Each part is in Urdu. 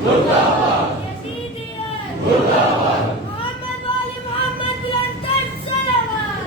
محمد والی محمد بلندر صلوات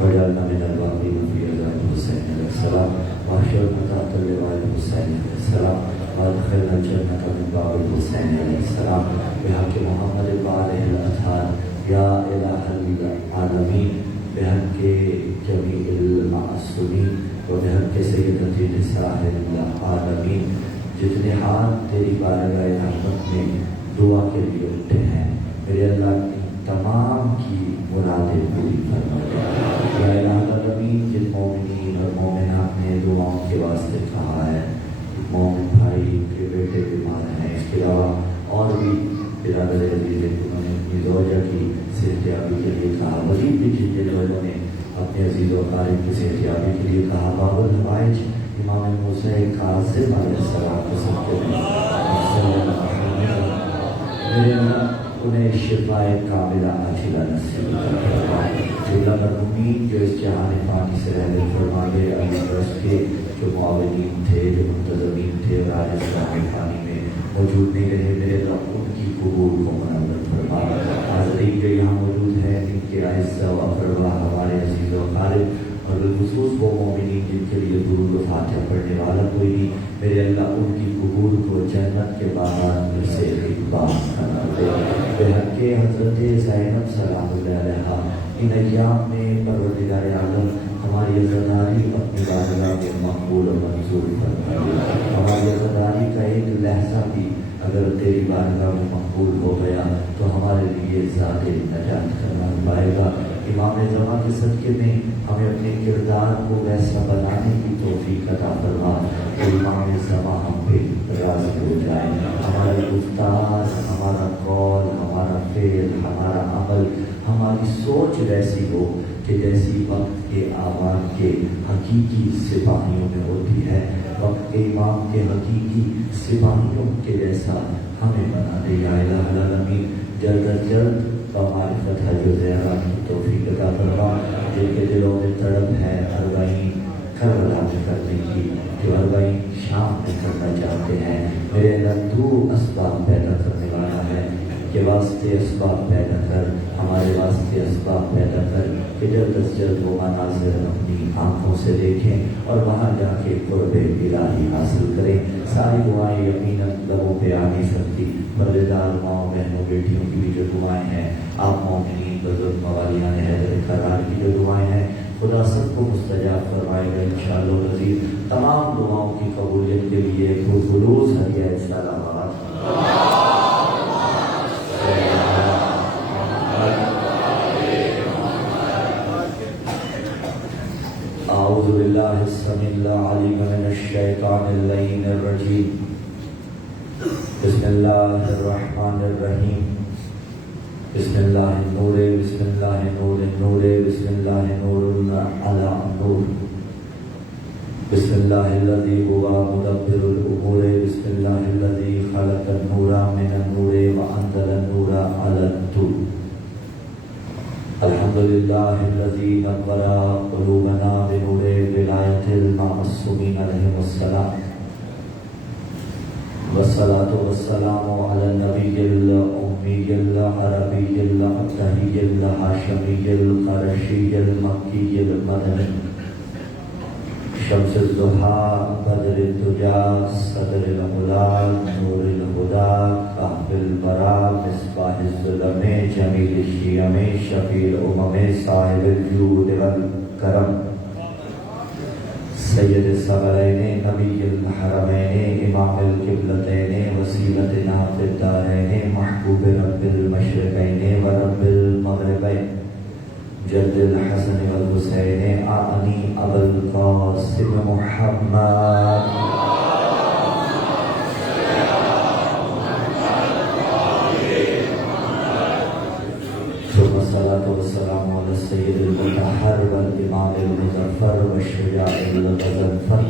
وجعلنا من الواقعين في أذان الحسين عليه السلام واحشرنا تحت لواء الحسين عليه السلام وادخلنا الجنة من باب الحسين عليه السلام بحق محمد وآله الأطهار يا إله العالمين بحق جميع المعصومين وبحق سيدة نساء العالمین جتنے ہاتھ تیری بارگاہ رحمت میں دعا کے لیے اٹھے ہیں میرے اللہ تمام کی مرادیں پوری فرما یا الہ العالمین جن مومنین اور مومنات نے دعاؤں کے واسطے کہا ہے مومن بھائی کے بیٹے بیمار ہیں اس کے علاوہ اور بھی برادر عزیز انہوں نے اپنی زوجہ کی صحتیابی کے لیے کہا مزید بھی جن لوگوں نے اپنے عزیز و اقارب کی صحتیابی کے لیے کہا باب الحوائج امام موسیٰ کاظم علیہ السلام کو سب کے میرے اللہ انہیں شفاء کاملہ عاجلہ نصیب فرما جملہ مرحومین جو اس جہان فانی سے رحلت فرما گئے علی برس کے جو معاونین تھے جو منتظمین تھے اور آج اس جہان فانی میں موجود نہیں رہے میرے اللہ ان کی قبول کو منور فرما حاضرین جو یہاں موجود ہیں ان کے اعزہ و اقربا ہمارے عزیز و اقارب اور بالخصوص وہ مومنین جن کے لیے درود و فاتحہ پڑھنے والا کوئی نہیں میرے اللہ ان کی قبول کو جنت کے باغات میں سے ایک باغ بنا دے بحق حضرت زینب سلام اللہ علیہا ان ایام میں پروردگار عالم ہماری عزاداری اپنی بارگاہ میں مقبول و منظور فرما دے ہماری عزاداری کا ایک لحظہ بھی اگر تیری بارگاہ میں مقبول ہو گیا تو ہمارے لیے ذات نجات کرنا پائے گا امام زمان کے صدقے میں ہمیں اپنے کردار کو ویسا بنانے کی توفیق عطا فرما کہ امام زمان ہم پہ راضی ہو جائے ہماری گفتار ہمارا قول ہمارا فعل ہمارا عمل ہماری سوچ ویسی ہو کہ جیسی وقت کے آباد کے حقیقی سپاہیوں میں ہوتی ہے وقت کے امام کے حقیقی سپاہیوں کے جیسا ہمیں بنا دے یا الہ العالمین جلد از جلد معرفت ہے جو زیارہ کی توفیق عطا فرما جن کے دلوں میں تڑپ ہے اربعین کربلا میں کرنے کی جو اربعین شام میں کرنا چاہتے ہیں میرے اللہ تو اسباب پیدا کرنے والا ہے کے واسطے اسباب پیدا کر ہمارے واسطے اسباب پیدا کر کہ جلد از جلد وہ مناظر اپنی آنکھوں سے دیکھیں اور وہاں جا کے قرب الہی حاصل کریں ساری دعائیں یقیناً لبوں پہ آ نہیں سکتی مردار ماؤں بہنوں بیٹیوں کی بھی جو دعائیں ہیں آپ مومنین بزرگ موالیان حیدر کرار کی جو دعائیں ہیں خدا سب کو مستجاب فرمائے گا انشاءاللہ العزیز تمام دعاؤں کی قبولیت کے لیے خلوص ہدیہ سلامات اعوذ باللہ السمیع العلیم من الشیطان اللعین الرجیم بسم اللہ الرحمن الرحیم بسم اللہ النور بسم اللہ نور النور بسم اللہ نور علی نور بسم اللہ الذی هو مدبر الامور بسم اللہ الذی خلق النور من النور وانزل النور علی الطور الحمد للہ الذی نور قلوبنا بنور ولایت المعصومین علیہم السلام والصلاة والسلام على النبي الأمي العربي الأبتهي الهاشمي القرشي المكي المدني شمس الضحى بدر الدجى صدر العلا نور الهدى كهف البراء مصباح الظلم جميل الشيم شفيع الأمم صاحب الجود والكرم سید الثقلین نبی الحرمین امام القبلتین وسیلتنا فی الدارین محبوب رب المشرقین و رب المغربین جد الحسن والحسین اعنی ابا القاسم محمد ثم الصلاة والسلام على السيد المطهر والإمام المظفر والشجاع الغضنفر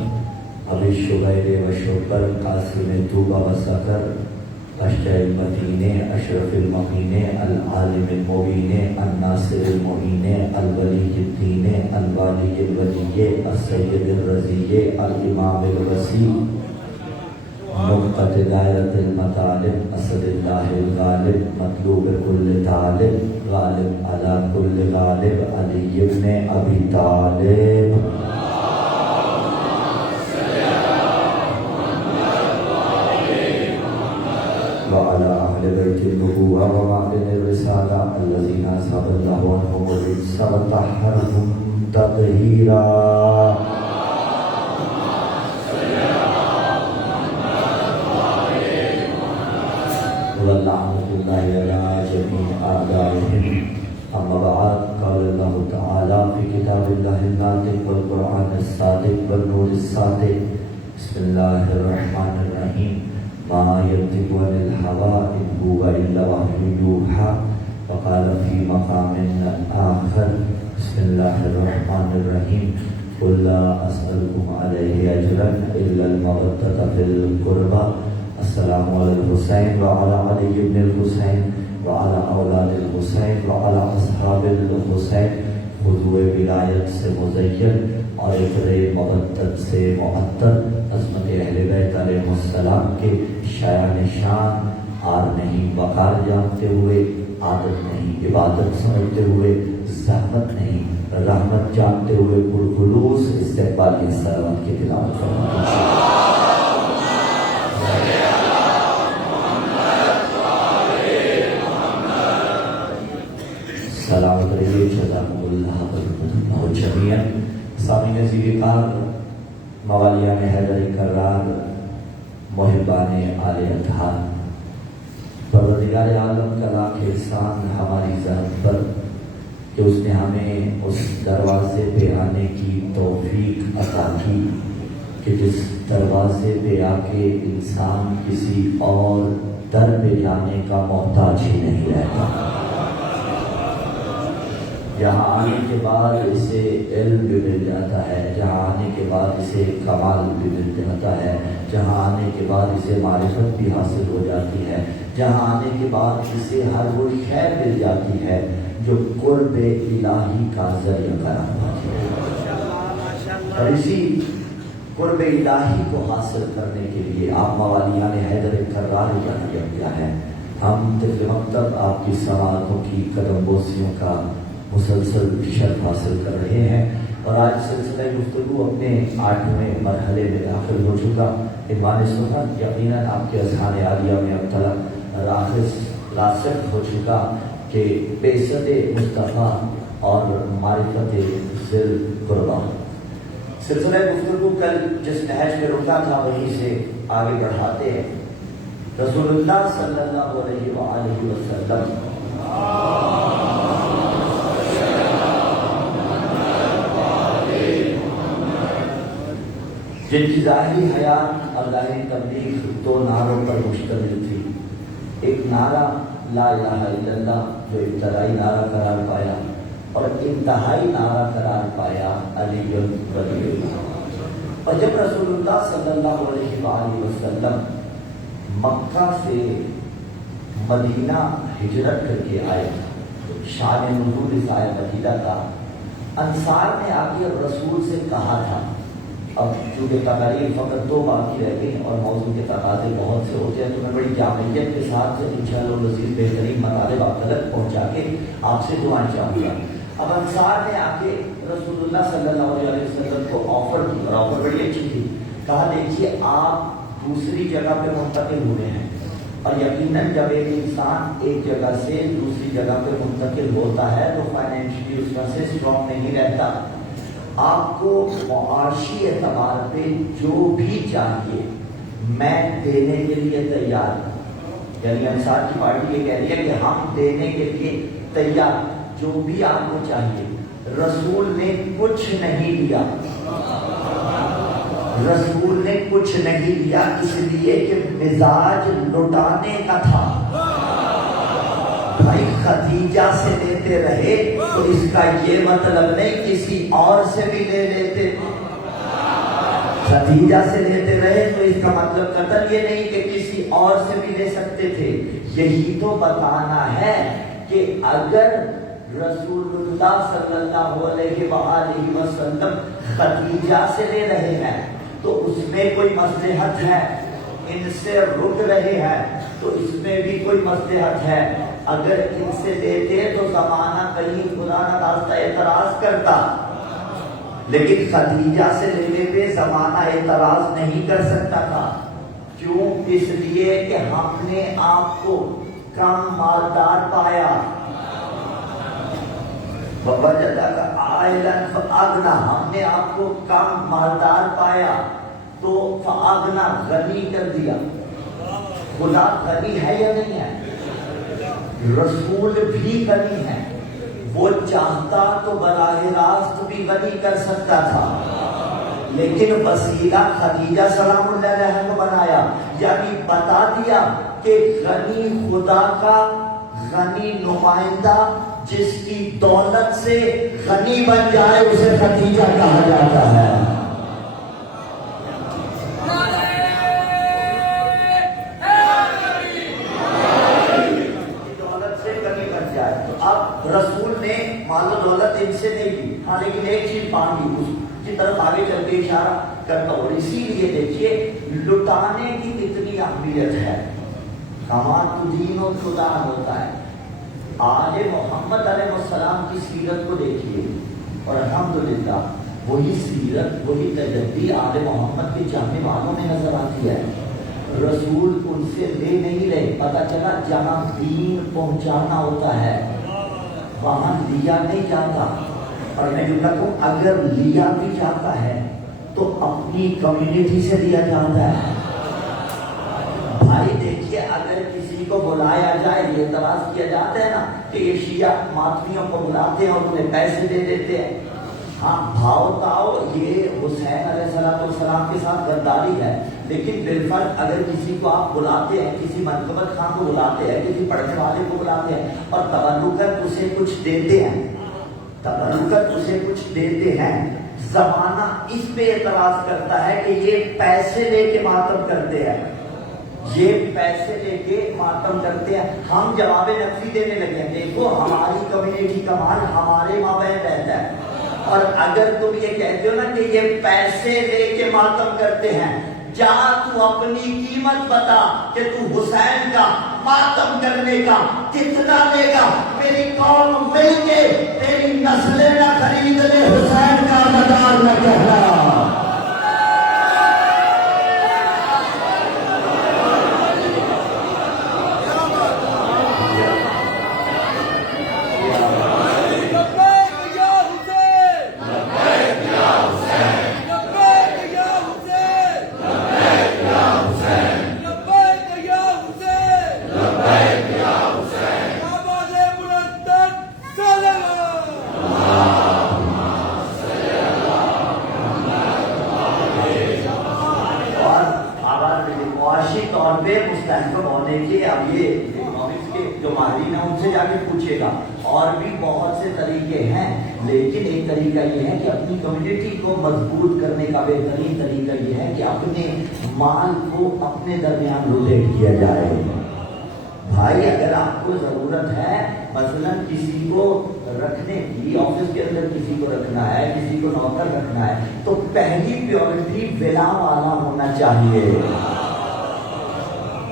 أبي الشبير والشبر قاسم طوبى وسكر أشجع المدين أشرف المقين العالم المبين الناصر المعين الولي الدين الوالي الولي السيد الرزي الإمام الوسيع نقطة دائرة المطالب أسد الله الغالب مطلوب كل طالب غالب على كل غالب علي بن أبي طالب وعلى أهل بيت النبوة ومعدن الرسالة الذين أصاب الله عنهم الرجس وطهرهم تطهيرا ولعنة الله على جميع أعدائهم. أما بعد قال الله تعالى في كتاب الله الناطق والقرآن الصادق والنور الصادق بسم الله الرحمن الرحيم ما ينطق عن الهوى إن هو إلا وحي يوحى. وقال في مقام آخر بسم الله الرحمن الرحيم قل لا أسألكم عليه أجرا إلا المودة في القربى. السلام على الحسين وعلى علي بن الحسين وعلى اولاد الحسین وعلى اصحاب الحسین خضوع ولایت سے مزین اور اقرے مبتت سے معطر عظمت اہل بیت علیہ السلام کے شایان شان آر نہیں وقار جانتے ہوئے عادت نہیں عبادت سمجھتے ہوئے زحمت نہیں رحمت جانتے ہوئے پرخلوص استقبالی سلامت کی تلاوت فرمائیں. سلامت رہیے جزاکم اللہ بہت جمیعا. سامعین زیرکار موالیان حیدر کرار محبان آل اطہار پروردگار عالم کا لاکھ احسان ہماری ذات پر کہ اس نے ہمیں اس دروازے پہ آنے کی توفیق عطا کی کہ جس دروازے پہ آ کے انسان کسی اور در پہ جانے کا محتاج ہی نہیں رہتا. جہاں آنے کے بعد اسے علم بھی مل جاتا ہے, جہاں آنے کے بعد اسے کمال بھی مل جاتا ہے, جہاں آنے کے بعد اسے معرفت بھی حاصل ہو جاتی ہے, جہاں آنے کے بعد اسے ہر وہ خیر مل جاتی ہے جو قرب الہی کا ذریعہ قرار پاتی ہے. اور اسی قرب الہی کو حاصل کرنے کے لیے آپ موالیان حیدر کرار کا کیا ہے. ہم طفل مکتب آپ کی سماعتوں کی قدم بوسیوں کا مسلسل شرف حاصل کر رہے ہیں اور آج سلسلہ گفتگو اپنے 8ویں مرحلے میں داخل ہو چکا. عنوان سخن یقیناً آپ کے اذہان عالیہ میں اب تلق راسخ ہو چکا کہ بعثت مصطفیٰ اور معرفت ذل قربا. سلسلہ گفتگو کل جس نہج پہ رکا تھا وہیں سے آگے بڑھاتے ہیں. رسول اللہ صلی اللہ علیہ وآلہ وسلم جن کی ظاہری حیات اور ظاہری تبلیغ 2 نعروں پر مشتمل تھی. ایک نعرہ لا الہ الا اللہ جو ابتدائی نعرہ قرار پایا اور انتہائی نعرہ قرار پایا علی ولی اللہ. اور جب رسول اللہ صلی اللہ علیہ وآلہ وسلم مکہ سے مدینہ ہجرت کر کے آئے, شان نزول اس آیت مجیدہ کا انصار نے آ کے رسول سے کہا تھا. اب چونکہ تقاریر فقط 2 باقی رہ گئی اور موضوع کے تقاضے بہت سے ہوتے ہیں تو میں بڑی جامعیت کے ساتھ انشاءاللہ العزیز بہترین مطالب آپ تک پہنچا کے آپ سے دعائیں چاہوں گا. اب انصار نے آ کے رسول اللہ صلی اللہ علیہ وسلم کو آفر کی اور آفر بڑی اچھی تھی. کہا دیکھیے آپ دوسری جگہ پہ منتقل ہوئے ہیں اور یقیناً جب ایک انسان ایک جگہ سے دوسری جگہ پہ منتقل ہوتا ہے تو فائنینشلی اس کا سے اسٹرانگ نہیں رہتا. آپ کو معاشی اعتبار پہ جو بھی چاہیے میں دینے کے لیے تیار ہوں. یعنی انصار کی پارٹی یہ کہہ رہی ہے کہ ہم دینے کے لیے تیار, جو بھی آپ کو چاہیے. رسول نے کچھ نہیں لیا. رسول نے کچھ نہیں لیا اس لیے کہ مزاج لٹانے کا تھا. بھائی خدیجہ سے لیتے رہے تو اس کا یہ مطلب نہیں کسی اور سے بھی لے لیتے. خدیجہ سے لیتے رہے تو اس کا مطلب قطعاً یہ نہیں کہ کسی اور سے بھی لے سکتے تھے. یہی تو بتانا ہے کہ اگر رسول اللہ صلی اللہ علیہ وآلہ وسلم خدیجہ سے لے رہے ہیں تو اس میں کوئی مصلحت ہے. ان سے رک رہے ہیں تو اس میں بھی کوئی مصلحت ہے. اگر ان سے لیتے تو زمانہ کہیں خدا نہ خواستہ اعتراض کرتا, لیکن خدیجہ سے لینے پہ زمانہ اعتراض نہیں کر سکتا تھا. کیوں؟ اس لیے کہ ہم نے آپ کو کم مالدار پایا. ہم نے آپ کو کم مالدار پایا تو فاغنا غنی کر دیا. خدا غنی ہے یا نہیں ہے؟ رسول بھی غنی ہے. وہ چاہتا تو براہ راست بھی غنی کر سکتا تھا, لیکن وسیلہ خدیجہ سلام اللہ علیہ کو بنایا. یعنی بتا دیا کہ غنی خدا کا غنی نمائندہ جس کی دولت سے غنی بن جائے اسے خدیجہ کہا جاتا ہے. دولت سے غنی بن جائے. تو اب رسول نے مال و دولت ان سے نہیں لی, ہاں لیکن ایک چیز مانگی, اس کی طرف آگے چل کے اشارہ کرتا ہوں. اسی لیے دیکھیے لٹانے کی کتنی اہمیت ہے. کما تدین و تدان ہوتا ہے. آل محمد علیہ السلام کی سیرت کو دیکھیے اور الحمدللہ وہی سیرت وہی تجدید آل محمد کے چاہنے والوں میں نظر آتی ہے. رسول ان سے لے نہیں رہے. پتہ چلا جہاں دین پہنچانا ہوتا ہے وہاں لیا نہیں جاتا. اور میں جو کہتا ہوں اگر لیا بھی جاتا ہے تو اپنی کمیونٹی سے لیا جاتا ہے. بھائی دیکھیے اگر کسی کو بلایا جائے, یہ اعتراض کیا جاتا ہے نا کہ یہ شیعہ ماتمیوں کو بلاتے ہیں اور انہیں پیسے دے دیتے ہیں. ہاں بھاؤ تاؤ یہ حسین علیہ السلام کے ساتھ غداری ہے, لیکن بالفرق اگر کسی کو آپ بلاتے ہیں, کسی منقبت خان کو بلاتے ہیں, کسی پڑھنے والے کو بلاتے ہیں اور تبرکت اسے کچھ دیتے ہیں, تبرکت اسے کچھ دیتے ہیں, زمانہ اس پہ اعتراض کرتا ہے کہ یہ پیسے لے کے ماتم کرتے ہیں, یہ پیسے لے کے ماتم کرتے ہیں. ہم جواب نفسی دینے لگے ہیں. دیکھو ہماری کمیونٹی کا مال ہمارے مابین رہتا ہے, اور اگر تم یہ کہتے ہو نا کہ یہ پیسے لے کے ماتم کرتے ہیں, جا تو اپنی قیمت بتا کہ تو حسین کا ماتم کرنے کا کتنا لے گا. میری قوم مل کے تیری نسلیں نہ خرید لے, حسین کا مدار نہ کہنا. اب یہ اکنامکس کے جو ماہرین ہیں ان سے جا کے پوچھے گا. اور بھی بہت سے طریقے ہیں, لیکن ایک طریقہ یہ ہے کہ اپنی کمیونٹی کو مضبوط کرنے کا بہترین طریقہ یہ ہے کہ اپنے مال کو اپنے درمیان روٹیٹ کیا جائے. بھائی اگر آپ کو ضرورت ہے مثلا کسی کو رکھنے کی, آفس کے اندر کسی کو رکھنا ہے, کسی کو نوکر رکھنا ہے, تو پہلی پیورٹی ولا والا ہونا چاہیے.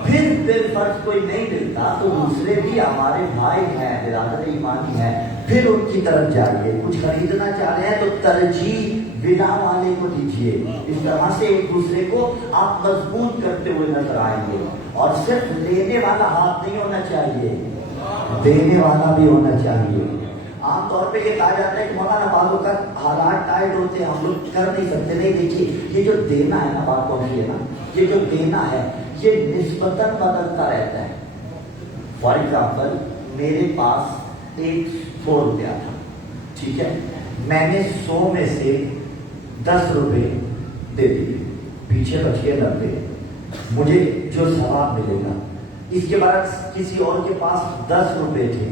پھر بالفرض کوئی نہیں ملتا تو دوسرے بھی ہمارے بھائی ہیں, برادر ایمانی ہیں, پھر ان کی طرف جائیے. کچھ خریدنا چاہ رہے ہیں تو ترجیح بنا والے کو دیجیے. اس طرح سے ایک دوسرے کو آپ مضبوط کرتے ہوئے نظر آئیں گے. اور صرف لینے والا ہاتھ نہیں ہونا چاہیے, دینے والا بھی ہونا چاہیے. عام طور پہ یہ کہا جاتا ہے کہ مولانا بعضوں کا حالات ٹائٹ ہوتے ہیں, ہم لوگ کر نہیں سکتے. نہیں, دیکھیے یہ جو دینا ہے نا, بات پہنچی ہے نا, یہ جو دینا ہے یہ نسبتاً بدلتا رہتا ہے. فار ایگزامپل میرے پاس ایک 100 روپیہ تھا، ٹھیک ہے، میں نے 100 میں سے 10 روپے دے دیے، پیچھے بچ کے 90، مجھے جو ثواب ملے گا۔ اس کے برعکس کسی اور کے پاس 10 روپے تھے،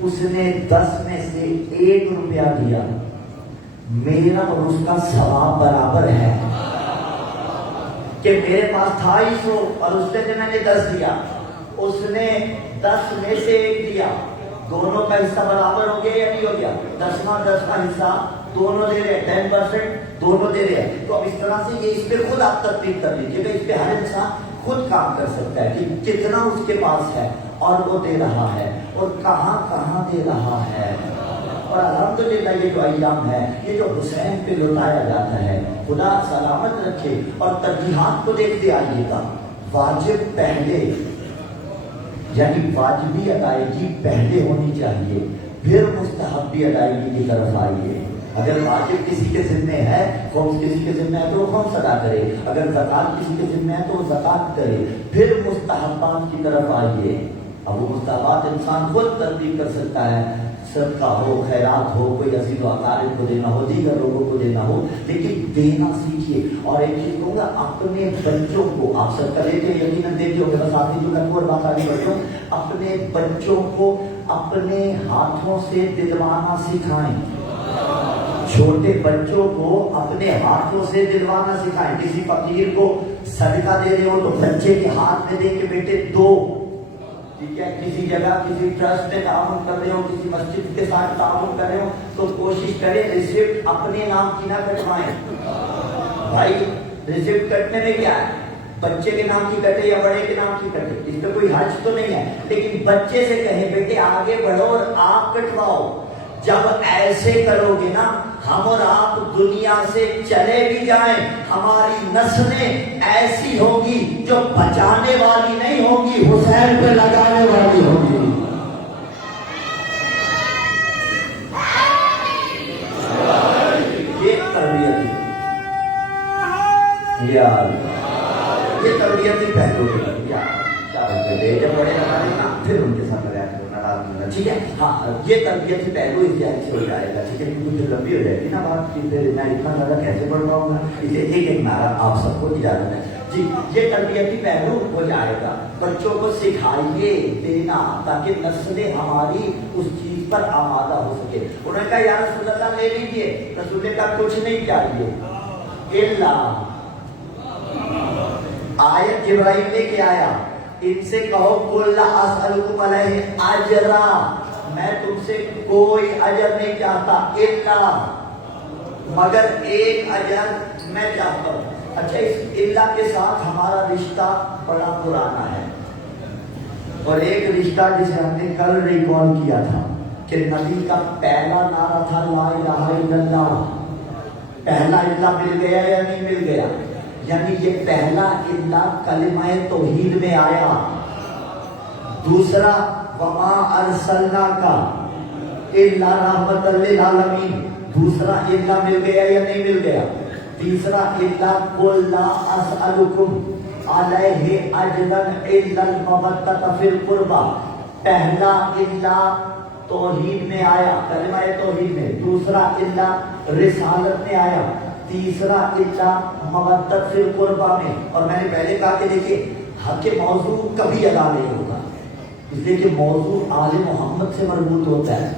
اس نے 10 میں سے 1 روپیہ دیا، میرا اور اس کا ثواب برابر ہے کہ میرے پاس تھا 100 اور اس نے میں نے 10 دیا، اس نے 10 میں سے 1 دیا، دونوں کا حصہ برابر ہو گیا یا نہیں ہو گیا؟ 10واں حصہ دونوں دے رہے ہیں، 10% دونوں دے رہے ہیں۔ تو اب اس طرح سے یہ اس پہ خود آپ تطبیق کر لیجیے کہ اس پہ ہر انسان خود کام کر سکتا ہے کہ کتنا اس کے پاس ہے اور وہ دے رہا ہے اور کہاں کہاں دے رہا ہے۔ اور الحمدللہ یہ جو ایام ہے، یہ جو حسین پہ لٹایا جاتا ہے، خدا سلامت رکھے۔ اور ترجیحات کو دیکھتے آئیے گا، واجب پہلے، یعنی واجبی ادائیگی پہلے ہونی چاہیے، پھر مستحبی ادائیگی کی طرف آئیے۔ اگر واجب کسی کے ذمہ ہے، خمس کسی کے ذمہ ہے تو وہ خمس ادا کرے، اگر زکات کسی کے ذمہ ہے تو وہ زکات کرے، پھر مستحبات کی طرف آئیے۔ اب وہ مستحبات انسان خود تطبیق کر سکتا ہے، صدقہ ہو، خیرات ہو، کوئی عزیز و اقارب کو دینا ہو، دیگر لوگوں کو دینا ہو، لیکن دینا سیکھیے۔ اور ایک چیز کہوں گا، اپنے بچوں کو، آپ صدقہ دیتے ہیں یقیناً دیتے ہو گے، بس آپ جو میں اور بات آگے بڑھتا ہوں، اپنے بچوں کو اپنے ہاتھوں سے دلوانا سکھائیں، چھوٹے بچوں کو اپنے ہاتھوں سے دلوانا سکھائیں۔ کسی فقیر کو صدقہ دے رہے ہو تو بچے کے ہاتھ میں دے کے بیٹے دو، ٹھیک ہے، کسی جگہ کسی ٹرسٹ میں تعاون کر رہے ہو، کسی مسجد کے ساتھ تعاون کر رہے ہو تو کوشش کریں ریسیپٹ اپنے نام کی نہ کٹوائیں۔ بھائی ریسیپٹ کٹنے میں کیا ہے؟ بچے کے نام کی کٹے یا بڑے کے نام کی کٹے، اس پہ کوئی حرج تو نہیں ہے، لیکن بچے سے کہیں بیٹے آگے بڑھو اور آپ کٹواؤ۔ جب ایسے کرو گے نا، ہم اور آپ دنیا سے چلے بھی جائیں، ہماری نسلیں ایسی ہوگی جو بچانے والی نہیں ہوگی، حسین پہ لگانے والی ہوگی۔ یہ تربیت، یہ تربیتی پہلو جب بڑے لگانے کا پھر ان کے ساتھ ٹھیک ہے۔ ہاں یہ تربیت سے پہلو اس لحاظ سے ہو جائے گا، ٹھیک ہے، کیونکہ پھر لمبی ہو جائے گی نا بات، پھر میں اتنا زیادہ کیسے پڑھ رہا ہوں گا، اسے ایک ایک نعرہ آپ سب کو اجازت ہے جی۔ یہ تربیتی پہلو ہو جائے گا، بچوں کو سکھائیے دینا تاکہ نسلیں ہماری اس چیز پر آمادہ ہو سکے۔ انہوں نے کہا یا رسول اللہ لے لیجیے، رسول نے کہا کچھ نہیں چاہیے الا، آیت جبرائیل لے کے آیا، ان سے کہو قل لا اسألکم علیہ اجرا، میں تم سے کوئی اجر نہیں چاہتا، الا مگر ایک اجر میں چاہتا ہوں۔ اچھا، اس الا کے ساتھ ہمارا رشتہ بڑا پرانا ہے، اور ایک رشتہ جسے ہم نے کل ریکال کیا تھا کہ نبی کا پہلا نعرہ تھا لا الہ الا اللہ، پہلا الا مل گیا یا نہیں مل گیا؟ یعنی یہ پہلا الا کلمہ توحید میں آیا، دوسرا وما ارسلناک الا رحمۃ للعالمین، دوسرا الا مل گیا یا نہیں مل گیا؟ تیسرا الا قل لا اسألکم علیہ اجرا الا المودۃ فی القربى، پہلا الا توحید میں آیا، کلمہ توحید میں، دوسرا الا رسالت میں آیا، تیسرا الا مودت فی القربہ میں۔ اور میں نے پہلے کہا کہ دیکھیے حق موضوع کبھی ادا نہیں ہوگا، اس لیے کہ موضوع آل محمد سے مربوط ہوتا ہے،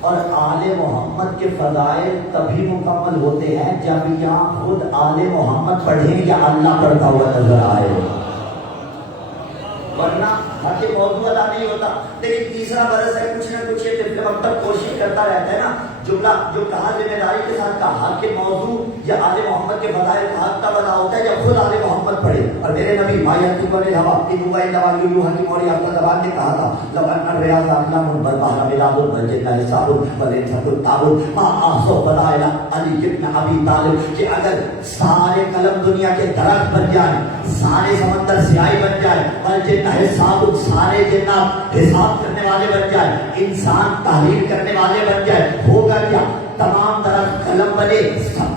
اور آل محمد کے فضائل تبھی مکمل ہوتے ہیں جب یہاں خود آل محمد پڑھیں یا اللہ پڑھتا ہوا نظر آئے، ورنہ حق موضوع ادا نہیں ہوتا۔ لیکن تیسرا برس ہے کچھ نہ کچھ یہ وقت تک کوشش کرتا رہتا ہے نا، جملہ جو کہا ذمہ داری کے ساتھ کہا حق موضوع یا آل محمد کے فضائل کا حق تب ادا ہوتا ہے جب خود آل محمد پڑھے۔ اور میرے نبی ما ينطق عن الهوى ان هو الا وحی یوحی، اور یہ اپنا زبان نے کہا تھا لو ان الریاض اقلام والبحر مداد والجن حساب والانس كتاب ما احصوا فضائل علی ابن ابی طالب، کہ اگر سارے قلم دنیا کے درخت بن جائیں، سارے سمندر سیاہی بن جائے، والجن حساب، سارے جنات حساب کرنے والے بن جائے، انسان تحریر کرنے والے بن جائے، ہوگا کیا؟ تمام درخت قلم بنے،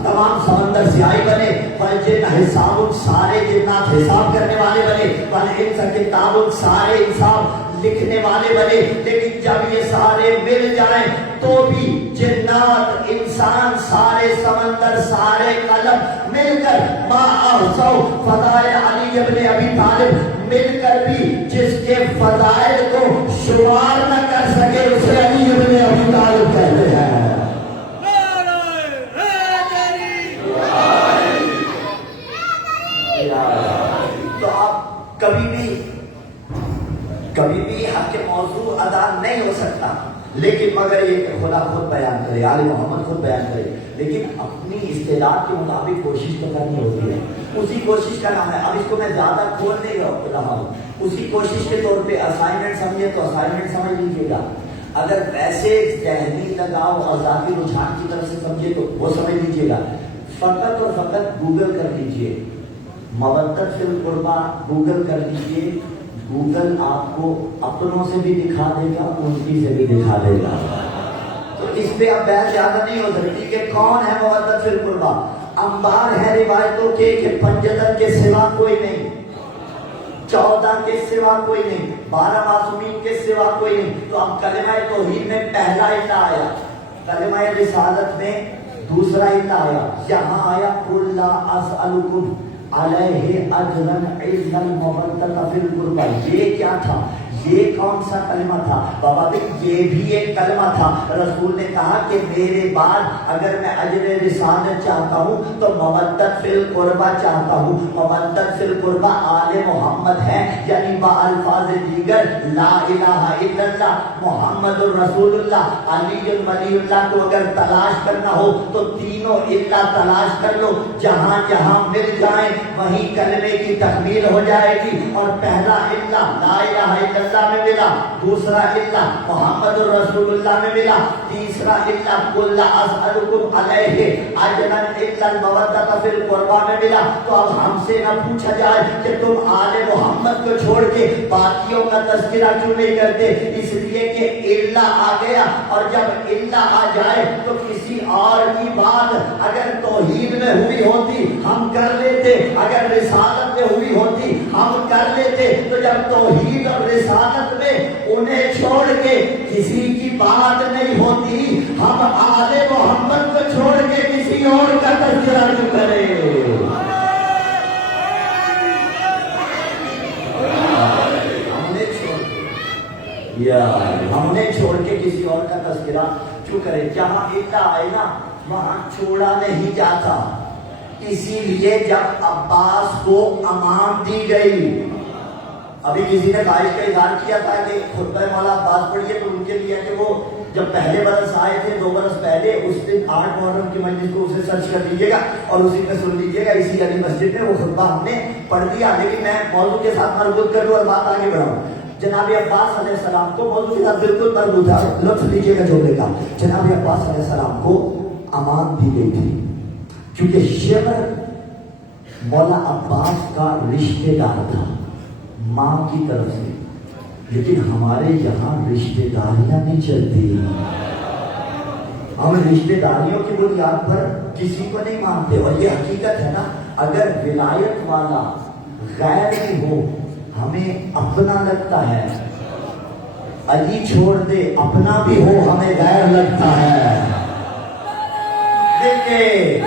تمام سمندر سیاہی بنے، فالجن حساب سارے جنات حساب کرنے والے بنے، والانس کتاب سارے حساب لکھنے والے بنے. لیکن جب یہ سارے مل جائیں تو بھی جنات، انسان، سارے سمندر، سارے قلم مل کر ما احصوا فضائل علی ابن ابی طالب مل کر بھی جس کے فضائل کو شمار نہ کر سکے اسے علی ابن ابی طالب کہتے ہیں. تو آپ کبھی بھی حق کے موضوع ادا نہیں ہو سکتا، لیکن مگر یہ کہ خدا خود بیان کرے، آل محمد خود بیان کرے، لیکن اپنی استعداد کے مطابق کوشش تو کرنی ہوتی ہے. اسی کوشش کا نام ہے. اب اس کو میں زیادہ کھول نہیں رہا ہوں. اسی کوشش کے طور پہ اسائنمنٹ سمجھے تو اسائنمنٹ سمجھ لیجیے گا، اگر ویسے ذہنی لگاؤ اور ذاتی رجحان کی طرف سے سمجھے تو وہ سمجھ لیجیے گا. فقط اور فقط گوگل کر لیجیے، مودت فی القربہ گوگل کر لیجیے، گوگل آپ کو اپنوں سے بھی دکھا دے گا، انکی سے بھی دکھا دے گا. تو اس پہ اب بحث زیادہ نہیں ہو سکتی کہ کون ہے مودت فی القربہ. انبار ہے روایتوں کے کہ 75 کے سوا کوئی نہیں، 14 کے سوا کوئی نہیں، 12 معصومین کے سوا کوئی نہیں. تو اب کلمہ توحید میں پہلا حصہ آیا، کلمہ رسالت میں دوسرا حصہ آیا. یہاں آیا قل لا اسألکم علیہ اجرا الا المودۃ فی القربہ. یہ کیا تھا؟ یہ کون سا کلمہ تھا؟ بابا یہ بھی ایک کلمہ تھا. رسول نے کہا کہ میرے بعد اگر میں اجر رسالت چاہتا ہوں تو مودت فی القربہ چاہتا ہوں. مودت فی القربہ آل محمد ہے، یعنی با الفاظ دیگر لا الہ الا اللہ محمد الرسول اللہ علی ولی اللہ کو اگر تلاش کرنا ہو تو تینوں اللہ تلاش کر لو، جہاں جہاں مل جائیں وہیں کلمے کی تکمیل ہو جائے گی. اور پہلا اللہ لا الہ الا اللہ میں ملا، دوسرا اللہ محمد الرسول اللہ میں ملا، تیسرا اللہ قل لا اسألکم علیہ اجرا الا المودۃ فی القربہ میں ملا. تو اب ہم سے نہ پوچھا جائے کہ تم آل محمد کو چھوڑ کے باقیوں کا تذکرہ کیوں نہیں کرتے، اس لیے کہ اللہ آ گیا. اور جب اللہ آ جائے تو کسی اور کی بات اگر توحید میں ہوئی ہوتی ہم کر لیتے، اگر رسالت میں ہوئی ہوتی ہم کر لیتے. تو جب توحید اور رسالت میں انہیں چھوڑ کے کسی کی بات نہیں ہوتی، ہم آل محمد کو چھوڑ کے کسی اور کا تذکرہ کیوں کریں؟ ہم نے چھوڑ کے کسی اور کا تذکرہ کیوں کرے؟ جہاں اللہ آئے نا وہاں چھوڑا نہیں جاتا. اسی لیے جب عباس کو امان دی گئی، ابھی کسی نے خواہش کا اظہار کیا تھا کہ خطبہ مولا عباس پڑھیے، تو ان کے لیے کہ وہ جب پہلے برس آئے تھے 2 برس پہلے، اس دن 8 محرم کی مجلس کو اسے سرچ کر لیجیے گا اور اسی میں سن لیجیے گا. اسی علی مسجد میں وہ خطبہ ہم نے پڑھ دیا. لیکن میں موضوع کے ساتھ مربوط کر لوں اور بات آگے بڑھاؤں. جناب عباس علیہ السلام کو موضوع کے ساتھ بالکل مربوط ہے، لطف لیجیے گا جملے کا. جناب عباس علیہ السلام کو امان دی گئی تھی کیونکہ شمر مولا عباس کا رشتہ دار تھا ماں کی طرف سے. لیکن ہمارے یہاں رشتہ داریاں نہیں چلتی. ہم رشتہ داریوں کی بنیاد پر کسی کو نہیں مانتے. اور یہ حقیقت ہے نا، اگر ولایت والا غیر بھی ہو ہمیں اپنا لگتا ہے، علی چھوڑ دے اپنا بھی ہو ہمیں غیر لگتا ہے. دیکھیں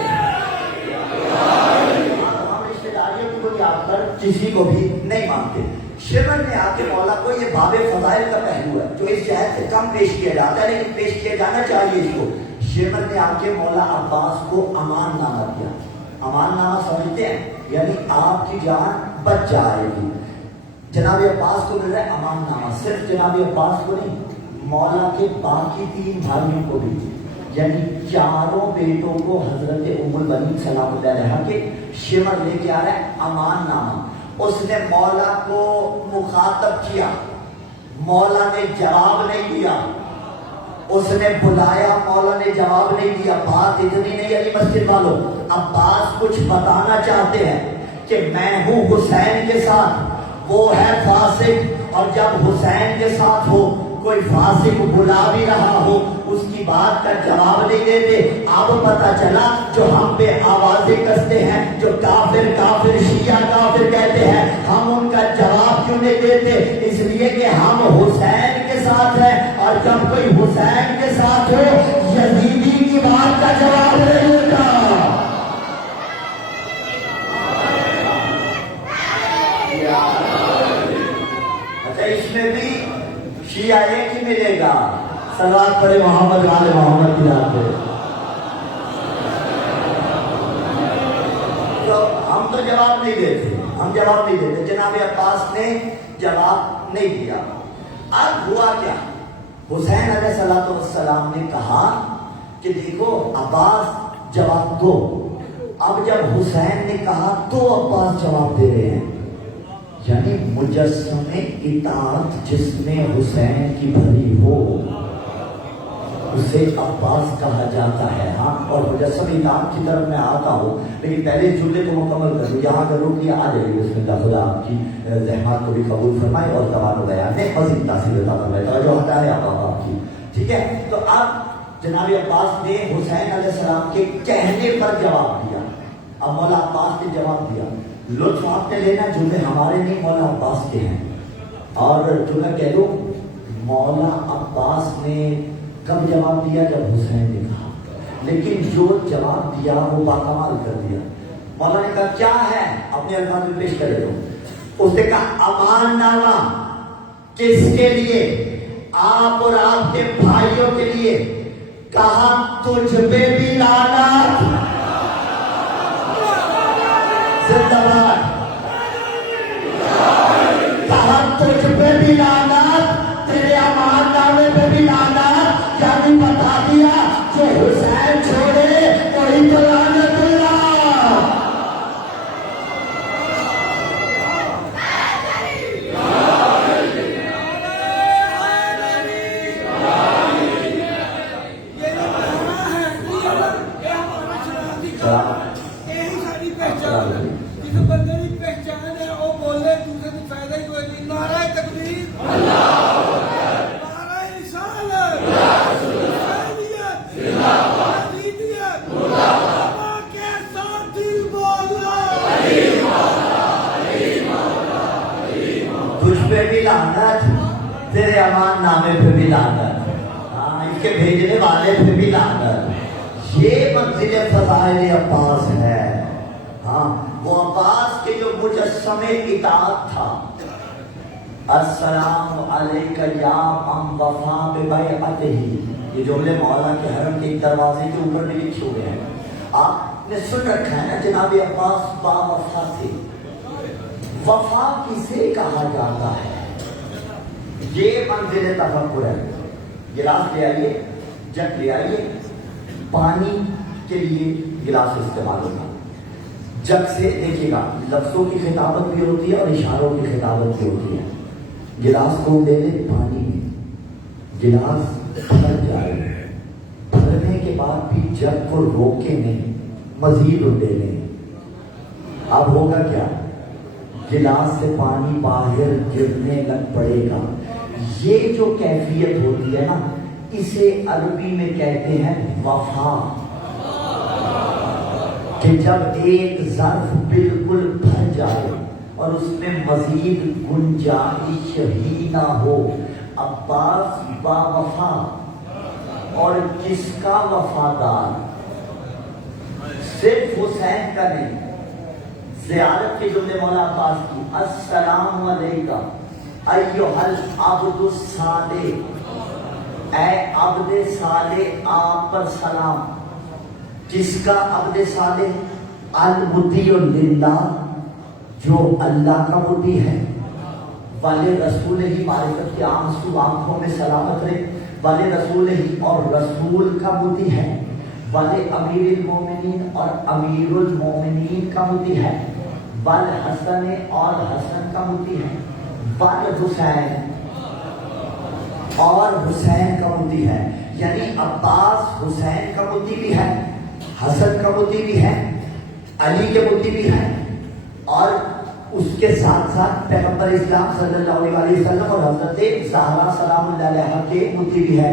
ہم رشتہ داریوں کی بنیاد پر کسی کو بھی نہیں مانتے. شمر نے آ کے مولا کو، یہ باب فضائل کا پہلو ہے جو اس جہت سے کم پیش کیا جاتا ہے لیکن پیش کیا جانا چاہیے اس کو. شمر نے آ کے مولا عباس کو امان نامہ دیا. امان نامہ سمجھتے ہیں؟ یعنی آپ کی جان بچ جائے گی. جناب عباس کو مل رہا ہے امان نامہ. صرف جناب عباس کو نہیں، مولا کے باقی 3 بھائیوں کو بھی، یعنی 4 بیٹوں کو حضرت ام البنین سلام اللہ علیہا کے شمر لے کے آ رہا ہے امان نامہ. اس نے مولا کو مخاطب کیا، مولا نے جواب نہیں دیا. اس نے بلایا، مولا نے جواب نہیں دیا. بات اتنی نہیں علی مسجد والوں، عباس کچھ بتانا چاہتے ہیں کہ میں ہوں حسین کے ساتھ، وہ ہے فاسق. اور جب حسین کے ساتھ ہو، کوئی فاسق بلا بھی رہا ہو، اس کی بات کا جواب نہیں دیتے. اب پتا چلا جو ہم پہ آوازیں کستے ہیں, جو کافر کافر شیعہ کافر کہتے ہیں, ہم ان کا جواب کیوں نہیں دیتے؟ اس لیے کہ ہم حسین کے ساتھ ہیں, اور جب کوئی حسین کے ساتھ ہو یزیدی کی بات کا جواب نہیں دیتا. اچھا اس میں بھی شیعہ ایک ہی ملے گا. صلوات پڑھے محمد والے محمد کی ذات پہ. تو ہم تو جواب نہیں دیتے, ہم جواب نہیں دیتے. جناب عباس نے جواب نہیں دیا. اب ہوا کیا؟ حسین علیہ السلام نے کہا کہ دیکھو عباس جواب دو. اب جب حسین نے کہا تو عباس جواب دے رہے ہیں. یعنی مجسم اطاعت جس میں حسین کی بھری ہو اسے عباس کہا جاتا ہے. ہاں, اور مجسم اطاعت کی طرف میں آتا ہوں, لیکن پہلے جملے کو مکمل کر دوں. یہاں اگر روک لیا آ جائیے. بسم اللہ, خدا آپ کی زحمات کو بھی قبول فرمائے اور توان و بیان میں مزید تاثیر عطا فرمائے. توجہ ہٹا ہے آپ کی, ٹھیک ہے. تو اب جناب عباس نے حسین علیہ السلام کے کہنے پر جواب دیا. اب مولا عباس نے جواب دیا. لطف آپ نے لینا, جملے ہمارے نہیں مولا عباس کے ہیں. اور جو میں کہہ دوں, مولا عباس نے کب جواب دیا؟ جب حسین نے کہا. لیکن جو جواب دیا وہ باکمال کر دیا. مولا نے کہا کیا ہے, اپنے الفاظ میں پیش کرے. تو اس نے کہا امان نامہ کس کے لیے؟ آپ اور آپ کے بھائیوں کے لیے. کہا تجھ پہ بھی لعنت. زندہ باد. کہا تجھ پہ بھی لعنت, تیرے امان نامے پہ بھی لعنت. یعنی بتا دیا جو حسین چھوڑے وہی تو لعنت اللہ. تیرے امان نامے پہ بھی لعنت, اس کے بھیجنے والے پہ بھی لعنت. یہ منزل فضائل عباس ہے. ہاں, وہ عباس کے جو مجسم اطاعت تھا. السلام علیک یا من وفا ببیعتہ, یہ جملے مولا کے حرم کے دروازے کے اوپر بھی لکھے ہوئے ہیں. آپ نے سن رکھا ہے نا, جناب عباس با وفا تھے. وفا کسے کہا جاتا ہے؟ یہ منزل تفکر ہے. گلاس لے آئیے, جگ لے آئیے. پانی کے لیے گلاس استعمال ہوگا. جگ سے دیکھیے گا لفظوں کی خطابت بھی ہوتی ہے اور اشاروں کی خطابت بھی ہوتی ہے. گلاس کو دے دے پانی میں, گلاس بھر جائے. بھرنے کے بعد بھی جگ کو روکے نہیں, مزید دے لیں. اب ہوگا کیا؟ گلاس سے پانی باہر گرنے لگ پڑے گا. یہ جو کیفیت ہوتی ہے نا, اسے عربی میں کہتے ہیں وفا. کہ جب ایک ظرف بالکل بھر جائے اور اس میں مزید گنجائش ہی نہ ہو. عباس با وفا, اور کس کا وفادار؟ صرف حسین کا نہیں. زیارت کے جملے مولا عباس کی. السلام علیکہ ایھا العبد الصالح, اے عبد صالح آپ پر سلام. کس کا عبد صالح؟ المطیع للہ, جو اللہ کا مطیع ہے. والے رسول ہی, معرفت کے آنسو آنکھوں میں سلامت رہے. والے رسول ہی اور رسول کا مطیع ہے. والے امیر المومنین اور امیر المومنین کا مطیع ہے. والحسن اور حسن کا مطیع ہے. والحسین اور حسین کا مطیع ہے. یعنی عباس حسین کا مطیع بھی ہے, حسن کا مطیع بھی ہے, علی کے مطیع بھی ہے, اور اس کے ساتھ ساتھ پیغمبر اسلام صلی اللہ علیہ وسلم اور حضرت زہرا سلام اللہ علیہا کے مطیع بھی ہے.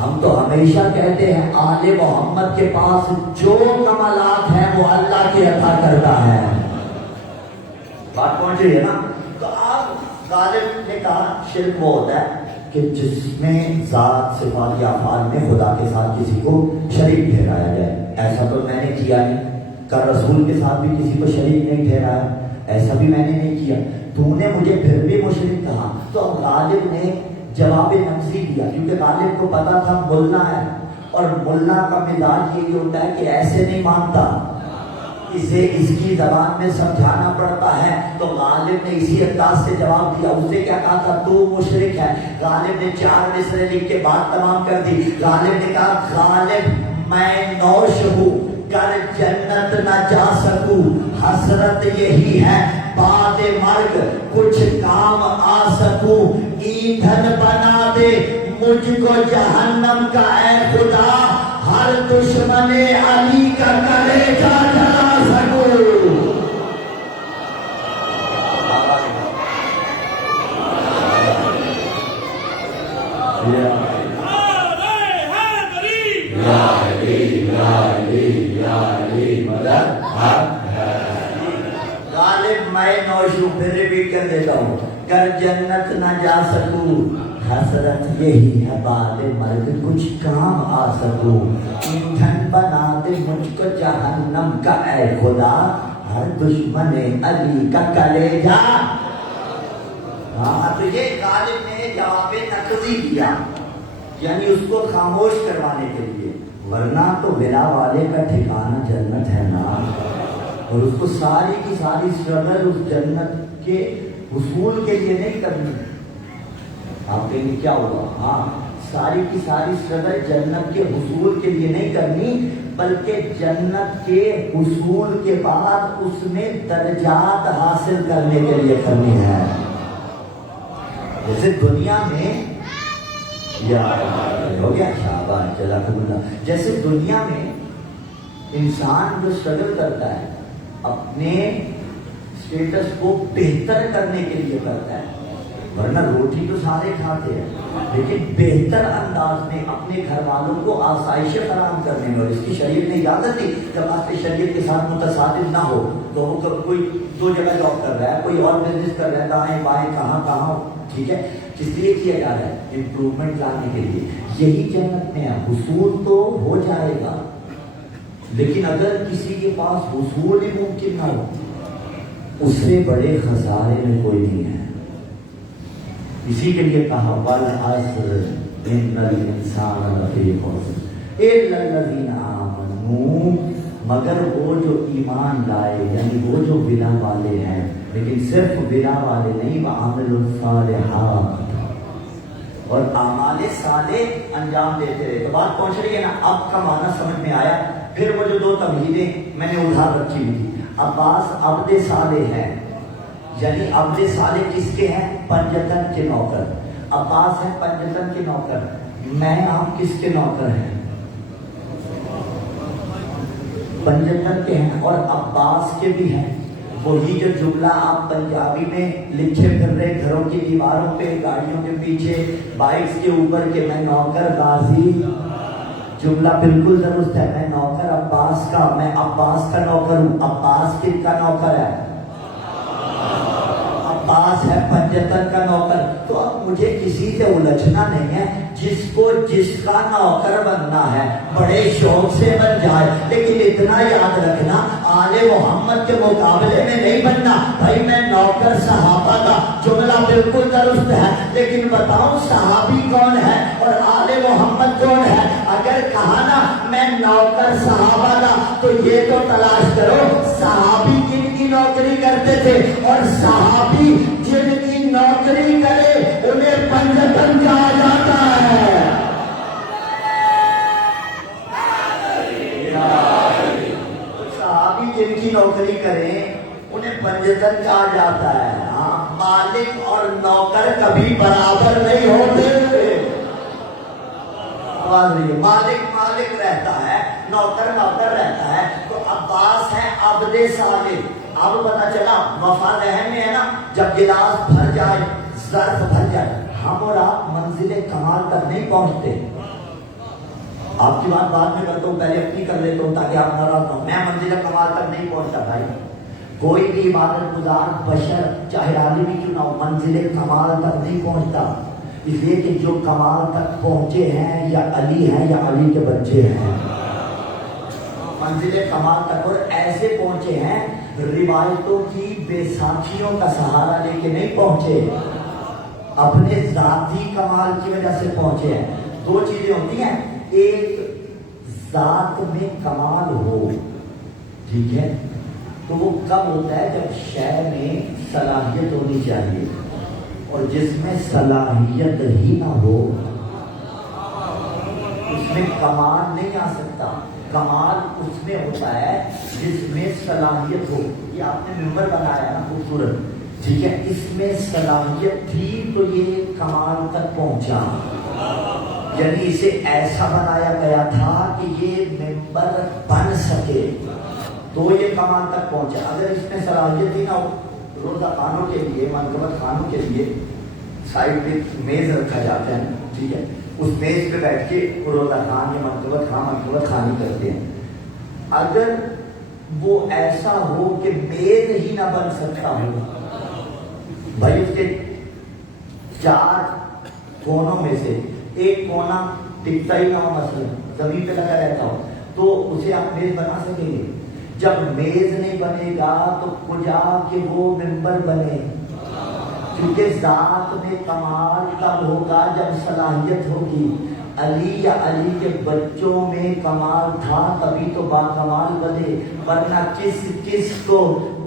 ہم تو ہمیشہ کہتے ہیں آل محمد کے پاس جو کمالات ہیں وہ اللہ کی عطا کرتا ہے. بات پہنچ رہی ہے نا؟ تو آپ غالب نے کہا شرک وہ ہوتا ہے کہ جس میں ذات صفات یا افعال میں خدا کے ساتھ کسی کو شریک ٹھہرایا جائے. ایسا تو میں نے کیا نہیں، کر رسول کے ساتھ بھی کسی کو شریک نہیں ٹھہرایا، ایسا بھی میں نے نہیں کیا. تو نے مجھے پھر بھی مشرک کہا. تو اب غالب نے جواب نفسی دیا، کیونکہ غالب کو پتا تھا ملا ہے، اور ملا کا مزاج یہی ہوتا ہے کہ ایسے نہیں مانتا، اسے اس کی زبان میں سمجھانا پڑتا ہے. تو غالب نے اسی انداز سے جواب دیا. اس نے کیا کہا تھا؟ تو مشرک ہے. غالب نے 4 مصرے لکھ کے بات تمام کر دی. غالب نے کہا غالب میں نوش ہوں، کر جنت نہ جا سکوں، حسرت یہی ہے بعد مرگ کچھ کام آ سکوں. ایندھن بنا دے مجھ کو جہنم کا اے خدا، ہر دشمن علی کا کلیجہ جلا سکوں. غالب میں نوشوں پھر ریپیٹ کر دیتا ہوں، کر جنت نہ جا سکوں، حسرت یہی ہے بعد مرگ کچھ کام آ سکوں. ایندھن بنا دے مجھ کو جہنم کا اے خدا، ہر دشمن علی کا کلیجہ. ہاں، تو یہ غالب نے جواب نقضی دیا، یعنی اس کو خاموش کروانے کے لیے. ورنہ تو ولا والے کا ٹھکانہ جنت ہے نا، اور اس کو ساری کی ساری اسٹرگل اس جنت کے حصول کے لیے نہیں کرنی. آپ کہیں گے کیا ہوا؟ ہاں، ساری کی ساری اسٹرگل جنت کے حصول کے لیے نہیں کرنی، بلکہ جنت کے حصول کے بعد اس میں درجات حاصل کرنے کے لیے کرنی ہے. جیسے دنیا میں ہو گیا شاباش جزاکم اللہ. جیسے دنیا میں انسان جو اسٹرگل کرتا ہے اپنے اسٹیٹس کو بہتر کرنے کے لیے کرتا ہے، ورنہ روٹی تو سارے کھاتے ہیں، لیکن بہتر انداز میں اپنے گھر والوں کو آسائشیں فراہم کرنے میں. اور اس کی شریعت نے اجازت دی جب آپ کی شریعت کے ساتھ متصادم نہ ہو. تو کوئی 2 جگہ جاب کر رہا ہے، کوئی اور بزنس کر رہا ہے، دائیں بائیں کہاں، ٹھیک ہے، کس لیے کیا جا رہا ہے؟ امپروومنٹ لانے کے لیے. یہی جنت میں ہے. حصول تو ہو جائے گا، لیکن اگر کسی کے پاس حصول ہی ممکن نہ ہو، اس سے بڑے خسارے میں کوئی نہیں ہے. اسی کے لیے کہا والعصر ان الانسان لفی خسر الا الذین آمنوا، مگر وہ جو ایمان لائے، یعنی وہ جو ولا والے ہیں. لیکن صرف ولا والے نہیں، وعملوا الصالحات، اور اعمال صالح انجام دیتے رہے. تو بات پہنچ رہی ہے نا؟ اب کا معنی سمجھ میں آیا. پھر وہ جو 2 تمہیدیں میں نے ادھار رکھی ہوئی تھی. عباس عبد صالح ہے، یعنی عبد صالح کس کے ہیں؟ پنجتن کے نوکر. عباس ہے پنجتن کے نوکر. میں آپ کس کے نوکر ہیں؟ پنجتن کے ہیں. اور عباس کے بھی ہیں. وہی جو جملہ آپ پنجابی میں لکھے پھر رہے گھروں کی دیواروں پہ، گاڑیوں کے پیچھے، بائکس کے اوپر کہ میں نوکر غازی، جملہ بالکل درست ہے. میں نوکر عباس کا، میں عباس کا نوکر ہوں. عباس کن کا نوکر ہے؟ عباس ہے پنجتن کا نوکر. تو اب مجھے کسی سے الجھنا نہیں ہے. جس کو جس کا نوکر بننا ہے بڑے شوق سے بن جائے، لیکن اتنا یاد رکھنا آل محمد کے مقابلے میں نہیں بننا. بھائی میں نوکر صحابہ کا، جملہ بالکل درست ہے، لیکن بتاؤں صحابی کون ہے اور آل محمد کون ہے؟ اگر کہا نا میں نوکر صحابہ کا، تو یہ تو تلاش کرو صحابی کن کی نوکری کرتے تھے، اور صحابی جن کی نوکری کرے انہیں پنجتن کہا جاتا ہے. صحابی جن کی نوکری کریں انہیں پنجتن کہا جاتا ہے. ہاں، مالک اور نوکر کبھی برابر نہیں ہوتے. مالک مالک رہتا ہے، نوکر نوکر رہتا ہے. تو عباس ہے عبد صالح. اب پتا چلا وفا ذہن میں ہے نا، جب گلاس بھر جائے، ظرف بھر جائے، ہم اور آپ منزل کمال تک نہیں پہنچتے. آپ کی بات بعد میں کرتا ہوں، پہلے اپنی کر لیتا ہوں تاکہ آپ ناراض نہ ہوں۔ میں منزل کمال تک نہیں پہنچتا بھائی، کوئی بھی عبادت گزار بشر چاہے عالم ہی کیوں نہ ہو منزل کمال تک نہیں پہنچتا، اس لیے کہ جو کمال تک پہنچے ہیں یا علی ہیں یا علی کے بچے ہیں، منزل کمال تک اور ایسے پہنچے ہیں روایتوں کی بے ساکھیوں کا سہارا لے کے نہیں پہنچے، اپنے ذاتی کمال کی وجہ سے پہنچے ہیں۔ دو چیزیں ہوتی ہیں، ایک ذات میں کمال ہو، ٹھیک ہے، تو وہ کب ہوتا ہے جب شے میں صلاحیت ہونی چاہیے، اور جس میں صلاحیت ہی نہ ہو اس میں کمال نہیں آ سکتا۔ کمال اس میں ہوتا ہے جس میں صلاحیت ہو۔ یہ آپ نے ممبر بنایا نا خوبصورت، ٹھیک ہے، اس میں صلاحیت تھی تو یہ کمال تک پہنچا، یعنی اسے ایسا بنایا گیا تھا کہ یہ ممبر بن سکے تو یہ کمال تک پہنچا۔ اگر اس میں صلاحیت ہی نہ ہو، روزہ خانوں کے لیے، منقبت خانوں کے لیے سائڈ پہ میز رکھا جاتا ہے، ٹھیک ہے، اس میز پہ بیٹھ کے روزہ خان یا منقبت خانی کرتے ہیں۔ اگر وہ ایسا ہو کہ میز ہی نہ بن سکتا ہو، بھائی اس کے 4 کونوں میں سے ایک کونا ٹکتا ہی نہ ہو، مثلا زمین پہ لگا رہتا ہو، تو اسے آپ میز بنا سکیں گے؟ جب میز نہیں بنے گا تو کجا کہ وہ ممبر بنے، کیونکہ ذات میں کمال تب ہوگا جب صلاحیت ہوگی۔ علی یا علی کے بچوں میں کمال تھا تبھی تو باکمال بنے، ورنہ کس کس کو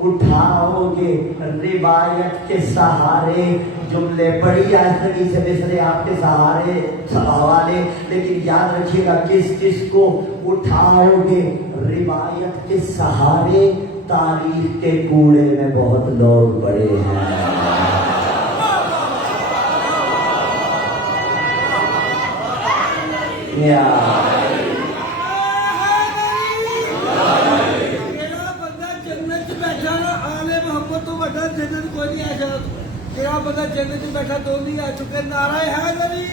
اٹھاؤ گے روایت کے سہارے؟ جملے بڑی آہستگی سے بسرے آپ کے سہارے حوالے، لیکن یاد رکھیے گا کس کس کو اٹھاؤ گے روایت کے سہارے؟ تاریخ کے کوڑے میں بہت لوگ بڑے ہیں۔ تیرا بندہ جنت میں بیٹھا تو نہیں آ چکے، نعرہ حیدری،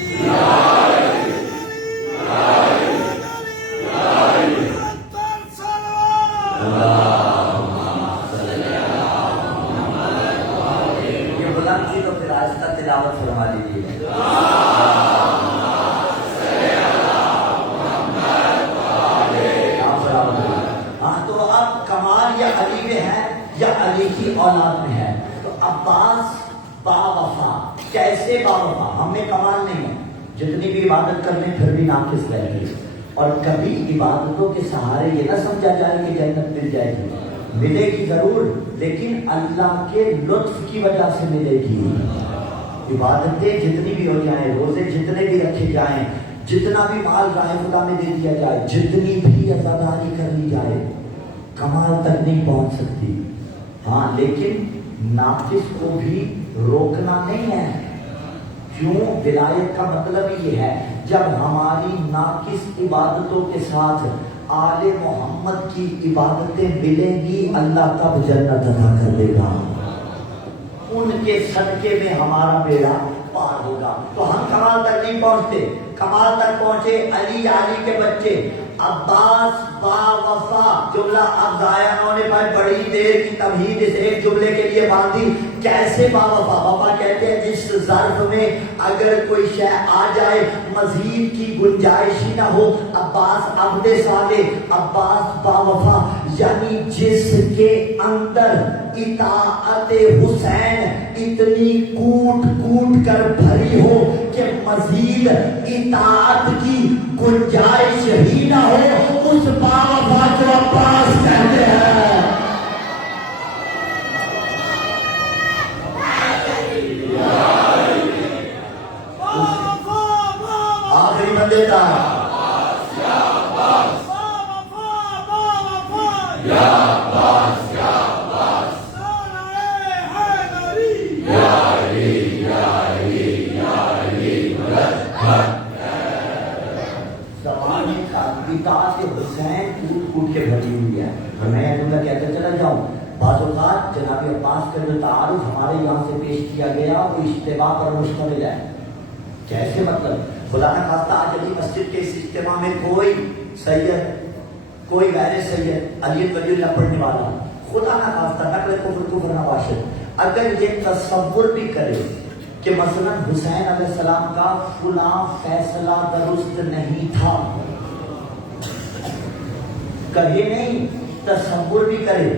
یہ بلند تھی تو پھر آہستہ تلاوت فرما لیجیے۔ ہاں تو اب کمال یا علی میں ہے یا علی کی اولاد میں ہے، تو عباس با وفا، کیسے با وفا؟ ہم میں کمال نہیں ہے، جتنی بھی عبادت کرنے پھر بھی ناقص رہ گئی، اور کبھی عبادتوں کے سہارے یہ نہ سمجھا جائے کہ جنت مل جائے گی، ملے گی ضرور لیکن اللہ کے لطف کی وجہ سے ملے گی۔ عبادتیں جتنی بھی ہو جائیں، روزے جتنے بھی رکھے جائیں، جتنا بھی مال راہ خدا میں دے دیا جائے، جتنی بھی عزاداری کر لی جائے، کمال تک نہیں پہنچ سکتی۔ ہاں لیکن ناقص کو بھی روکنا نہیں ہے، کیوں؟ ولایت کا مطلب یہ ہے جب ہماری ناقص عبادتوں کے ساتھ آل محمد کی عبادتیں ملیں گی، اللہ تب جنت عطا کر دے گا، ان کے صدقے میں ہمارا بیڑا پار ہوگا۔ تو ہم کمال تک نہیں پہنچتے، کمال تک پہنچے علی کے بچے عباس با وفا۔ جملہ اب ضائع نہ ہونے پائے، بڑی دیر کی تمہید اس ایک جملے کے لیے باندھی۔ کیسے با وفا؟ وفا کہتے ہیں جس ظرف میں اگر کوئی شے آ جائے مزید کی گنجائش ہی نہ ہو۔ عباس عبد صالح، عباس با وفا، یعنی جس کے اندر اطاعت حسین اتنی کوٹ کوٹ کر بھری ہو کہ مزید اطاعت کی گنجائش ہی نہ ہو، اس با وفا کو عباس کہتے ہیں۔ آخری بندے کا اطاعت حسین کوٹ کوٹ کے بھری ہوئی ہے۔ میں تمہیں کہتے چلا جاؤں، بعض اوقات جناب عباس کا جو تعارف ہمارے یہاں سے پیش کیا گیا وہ اشتباہ پر مشتمل ہے۔ کیسے مطلب؟ خدا نہ خواستہ آج علی مسجد کے اس اجتماع میں کوئی سید، کوئی غیر سید، علی ولی اللہ پڑھنے والا، خدا نہ خواستہ نقل کفر نواشد، اگر یہ تصور بھی کرے کہ مثلا حسین علیہ السلام کا فلاں فیصلہ درست نہیں تھا، کبھی نہیں، تصور بھی کرے،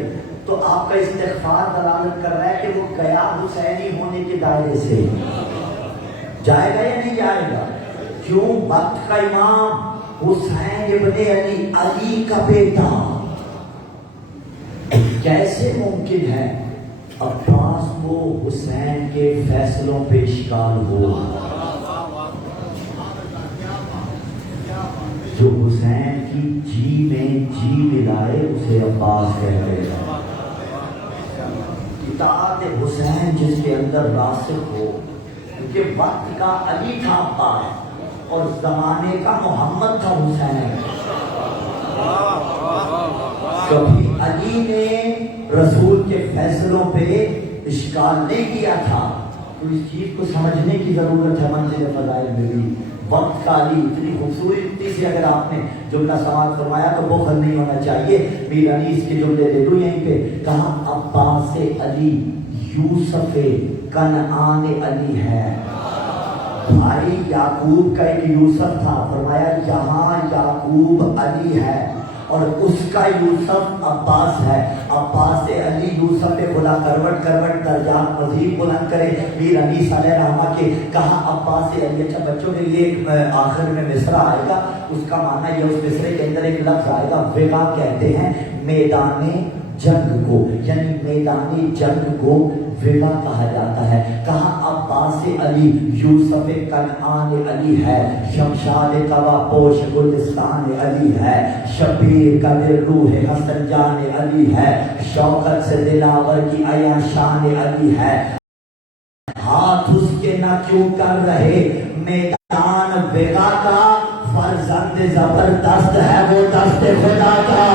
تو آپ کا استغفار دلالت کر رہا ہے کہ وہ گیا حسینی ہونے کے دائرے سے، جائے گا یا نہیں جائے گا؟ کیوں؟ وقت کا امام حسین ابن علی، علی کا بیٹا، کیسے ممکن ہے عباس کو حسین کے فیصلوں پہ اشکال ہو؟ جو حسین کی جی میں جی ملائے اسے عباس کہتے ہیں۔ اطاعت حسین جس کے اندر راسخ ہو، کیونکہ وقت کا علی تھا عباس اور زمانے کا محمد تھا حسین۔ کبھی علی نے رسول کے فیصلوں پہ اشکال نہیں کیا تھا، تو اس چیز کو سمجھنے کی ضرورت ہے۔ منزل فضائل میں بھی وقت کا علی اتنی خوبصورتی سے اگر آپ نے جملہ سماعت فرمایا تو بخل نہیں ہونا چاہیے۔ میر علی اس کے جملے دے دوں یہیں پہ، کہا عباس علی یوسف کنعان علی ہے۔ بھائی یعقوب کا ایک یوسف تھا، فرمایا یہاں یعقوب علی ہے اور اس کا یوسف عباس ہے۔ عباس سے علی یوسف پہ خدا کروٹ کروٹ درجات مزید بلند کرے۔ میر علی صلی اللہ علیہ وسلم کے کہا عباس سے علی۔ اچھا بچوں کے لیے ایک آخر میں مصرع آئے گا، اس کا معنی یہ، اس مصرے کے اندر ایک لفظ آئے گا، وغا کہتے ہیں میدان جنگ کو، یعنی میدان جنگ کو وغا کہا جاتا ہے۔ کہا عباس علی یوسف کنعان علی ہے، شمشاد قبا پوش گلستان علی ہے، شبیر کا دل روح حسن جان علی ہے، شوکت سے دلاور کی عیاں شان علی ہے، ہاتھ اس کے نہ کیوں کر رہے میدان وغا کا، فرزند زبردست ہے وہ دست خدا کا۔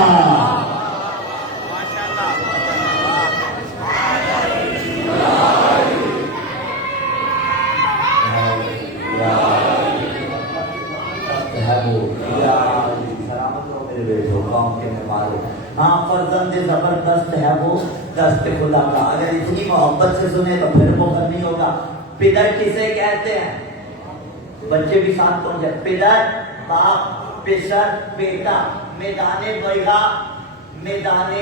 ہاں فرزند زبردست ہے وہ دست خدا کا۔ اگر اتنی محبت سے سنے تو پھر بخل نہیں ہوگا۔ پدر کسے کہتے ہیں؟ بچے بھی ساتھ پہنچ جائے۔ پدر باپ، پسر بیٹا، میدان وغا میدان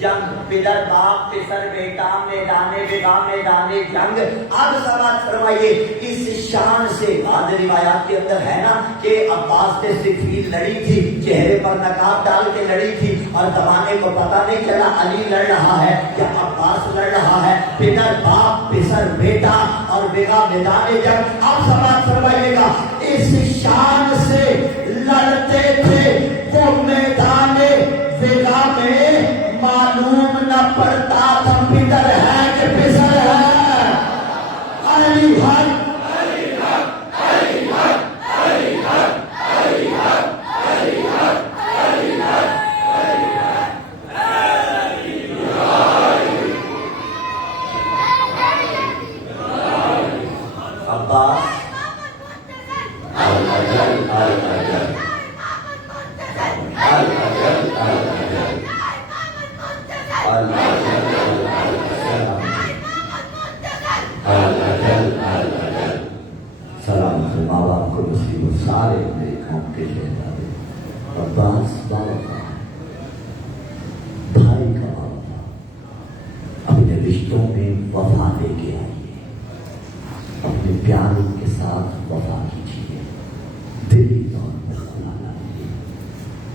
جنگ، پدر باپ پسر بیٹا، میدان وغا میدان جنگ۔ اب سماعت فرمائیے، اس شان سے بعض روایات کے اندر ہے نا کہ عباس نے صفین لڑی تھی، چہرے پر نقاب ڈال کے لڑی تھی اور زمانے کو پتہ نہیں چلا علی لڑ رہا ہے یا عباس لڑ رہا ہے۔ پدر باپ پسر بیٹا اور وغا میدان جنگ۔ اب سماعت فرمائیے گا، اس شان سے لڑتے تھے وہ میدان وغا میں، معلوم نہ پڑتا تھا پدر ہے کہ پسر ہے۔ علی حق علی حق علی حق علی حق علی حق علی حق علی حق۔ عباس سلام ماں باپ کو مصیبت سارے میرے قوم کے شہزادے۔ عباس بابا کا بھائی کا بابا، اپنے رشتوں میں وفا لے کے آئیے، اپنے پیاروں کے ساتھ وفا کیجیے، دلی طور پر خدا لائیے،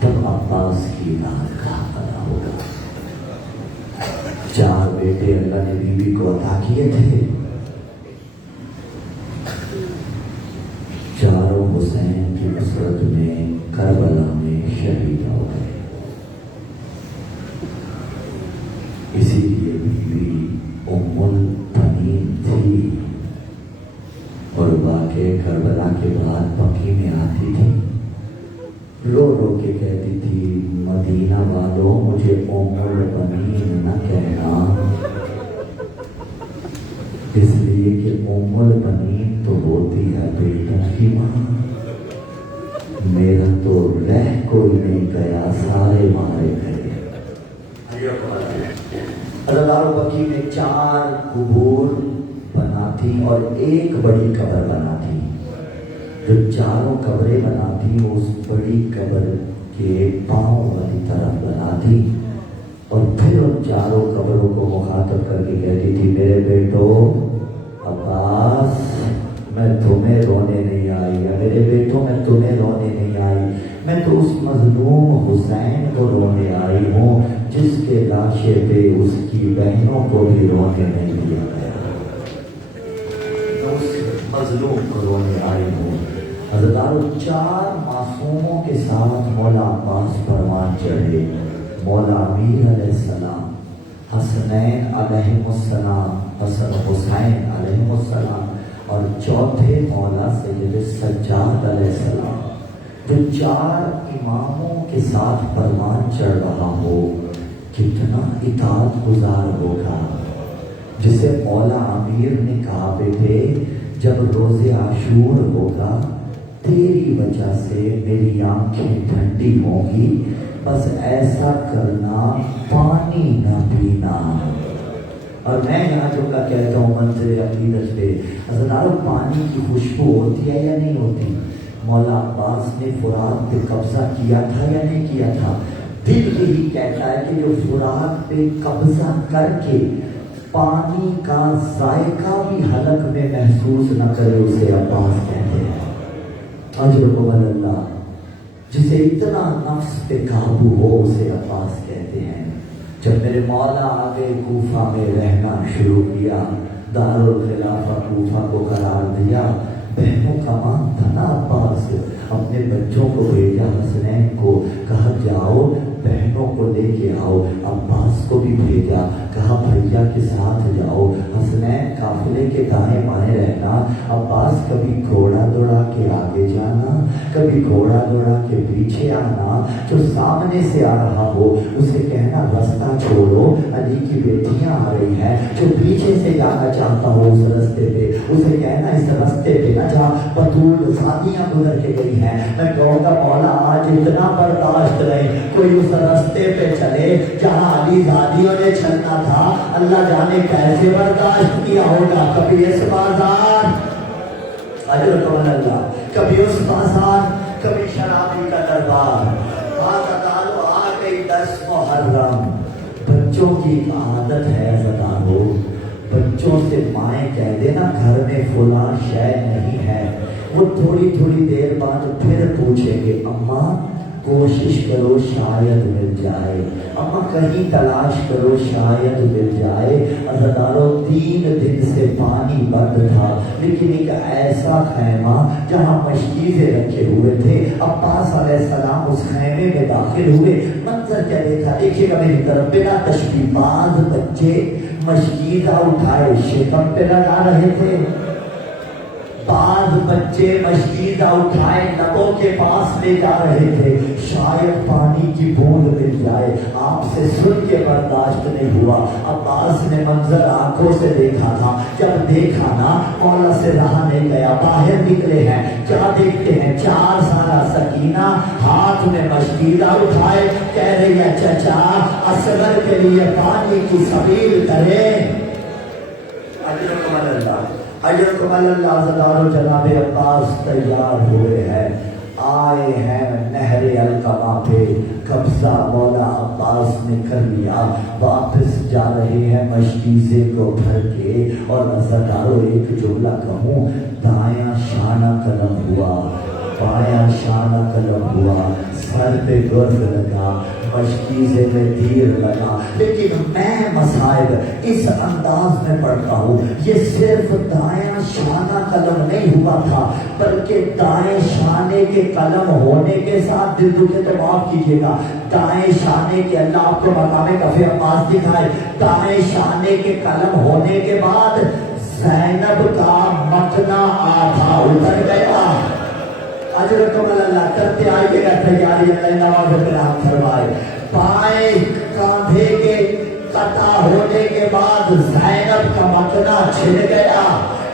تب عباس کی راہ کا ادا ہوگا۔ 4 بیٹے اللہ نے بیوی کو عطا کیے تھے، چاروں حسین کی نصرت میں کربلا میں شہید ہو گئے۔ اسی لیے بیوی ام البنین تھی اور واقع کربلا کے بعد بقی میں آتی تھی، رو رو کے کہتی تھی مدینہ والوں مجھے ام البنین نہ کہنا، اس لیے کہ ام البنین تو ہوتی ہے بیٹا کوئی نہیں گیا، سارے مارے گئے۔ حضرت بقی میں 4 قبور بنا تھی اور ایک بڑی قبر بنا تھی۔ جو چاروں قبریں بنا تھی اس بڑی قبر کے پاؤں والی طرف بنا تھی، اور پھر ان چاروں قبروں کو مخاطب کر کے کہتی تھی، میرے بیٹو عباس میں تمہیں رونے نہیں آئی، میرے بیٹوں میں تمہیں رونے نہیں آئی، میں تو اس مظلوم حسین کو رونے آئی ہوں جس کے لاشے پہ اس کی بہنوں کو بھی رونے نہیں دیا گیا، اس مظلوم کو رونے آئی ہوں۔ حضرت 4 معصوموں کے ساتھ مولا عباس پروان چڑھے، مولا امیر علیہ السلام، حسنین علیہ السلام، حسن حسین علیہ السلام، اور چوتھے مولا سید سجاد علیہ السلام۔ جو 4 اماموں کے ساتھ پروان چڑھ رہا ہو کتنا اطاعت گزار ہوگا، جسے مولا امیر نے کہا بیٹے جب روز عاشور ہوگا تیری وجہ سے میری آنکھیں ٹھنڈی ہوں گی، بس ایسا کرنا پانی نہ پینا۔ اور میں یہاں جو کا کہتا ہوں منظر عقیدت پہ، حضرات پانی کی خوشبو ہوتی ہے یا نہیں ہوتی؟ مولا عباس نے فرات پہ قبضہ کیا تھا یا نہیں کیا تھا؟ دل یہی کہتا ہے کہ جو فرات پہ قبضہ کر کے پانی کا ذائقہ بھی حلق میں محسوس نہ کرے اسے عباس کہتے ہیں۔ اجرکم اللہ، جسے اتنا نفس پہ قابو ہو اسے عباس کہتے ہیں۔ جب میرے مولا آگے کوفہ میں رہنا شروع کیا، دارالخلافہ کوفہ کو قرار دیا، بہنوں کا مان تھا نا عباس، اپنے بچوں کو بھیجا، حسنین کو کہا جاؤ بہنوں کو لے کے آؤ، عباس کو بھی بھیجا، کہا بھیا کے ساتھ جاؤ، حسنین قافلے کے دائیں بائیں رہنا، عباس کبھی گھوڑا دوڑا کے آگے جانا، کبھی گھوڑا دوڑا کے پیچھے آنا، جو سامنے سے آ رہا ہو اسے کہنا رستہ چھوڑو، علی کی بیٹیاں آ رہی ہیں، جو پیچھے سے جانا چاہتا ہو اس رستے پہ اسے کہنا اس رستے پہ نہ جا، بطول شادیاں گزر کے گئی ہیں۔ میں کہوں گا مولا آج اتنا برداشت نہیں، کوئی اس رستے پہ چلے جہاں علی زادیوں نے چلنا تھا، اللہ جانے کیسے برداشت کیا ہوگا۔ کبھی اس بازار، اجرکم اللہ، کبھی اس بازار، کبھی شرابی کا دربار، آ گئی 10 محرم۔ بچوں کی عادت ہے زدارو، بچوں سے مائیں کہہ دینا گھر میں فلاں شے نہیں ہے، وہ تھوڑی تھوڑی دیر بعد پھر پوچھیں گے اماں کوشش کرو شاید مل جائے، اماں کہیں تلاش کرو شاید مل جائے۔ عزادارو 3 دن سے پانی بند تھا، لیکن ایک ایسا خیمہ جہاں مشکیزیں رکھے ہوئے تھے، عباس علیہ السلام اس خیمے میں داخل ہوئے، منظر کیا دیکھا، دیکھیے گا میری طرف، بلا تشبیہ باز بچے مشکیزہ اٹھائے شکم پہ لگا رہے تھے، بعض بچے مشکیزہ اٹھائے لبوں کے پاس لے جا رہے تھے، شاید پانی کی بوند مل جائے۔ آپ سے سن کے برداشت نہیں ہوا، عباس نے منظر آنکھوں سے دیکھا تھا، جب دیکھا نا مولا سے رہا نہیں گیا، باہر نکلے ہیں، کیا دیکھتے ہیں 4 سالہ سکینہ ہاتھ میں مشکیزہ اٹھائے، کہہ رہی ہے چچا اصغر کے لیے پانی کی سبیل کریں۔ اجرکم اللہ، اجرکم اللہ، زدارو جناب عباس تیار ہوئے ہیں، آئے ہیں نہر القبا پہ، قبضہ مولا عباس نے کر لیا، واپس جا رہے ہیں مشکیزے کو بھر کے، اور زدارو ایک جملہ کہوں، دایاں شانہ قلم ہوا، بایاں شانہ قلم ہوا، سر پہ گرد لگا، مشکیزے میں تیر لگا، لیکن میں مصائب اس انداز میں پڑھتا ہوں، یہ صرف دائیں شانہ قلم نہیں ہوا تھا، بلکہ دائیں شانے کے قلم ہونے کے ساتھ، دل دکھے تو معاف کیجیے گا، دائیں شانے کے، اللہ آپ کو مقام کفِ عباس دکھائے، دائیں شانے کے قلم ہونے کے بعد زینب کا متنا آدھا اتر گیا۔ اجرکم اللہ، کرتے آئیے گا تیاری، اللہ نواز پر ہم فرمائے، بائیں کاندھے کے قطع ہونے کے بعد زینب کا متنا چھن گیا،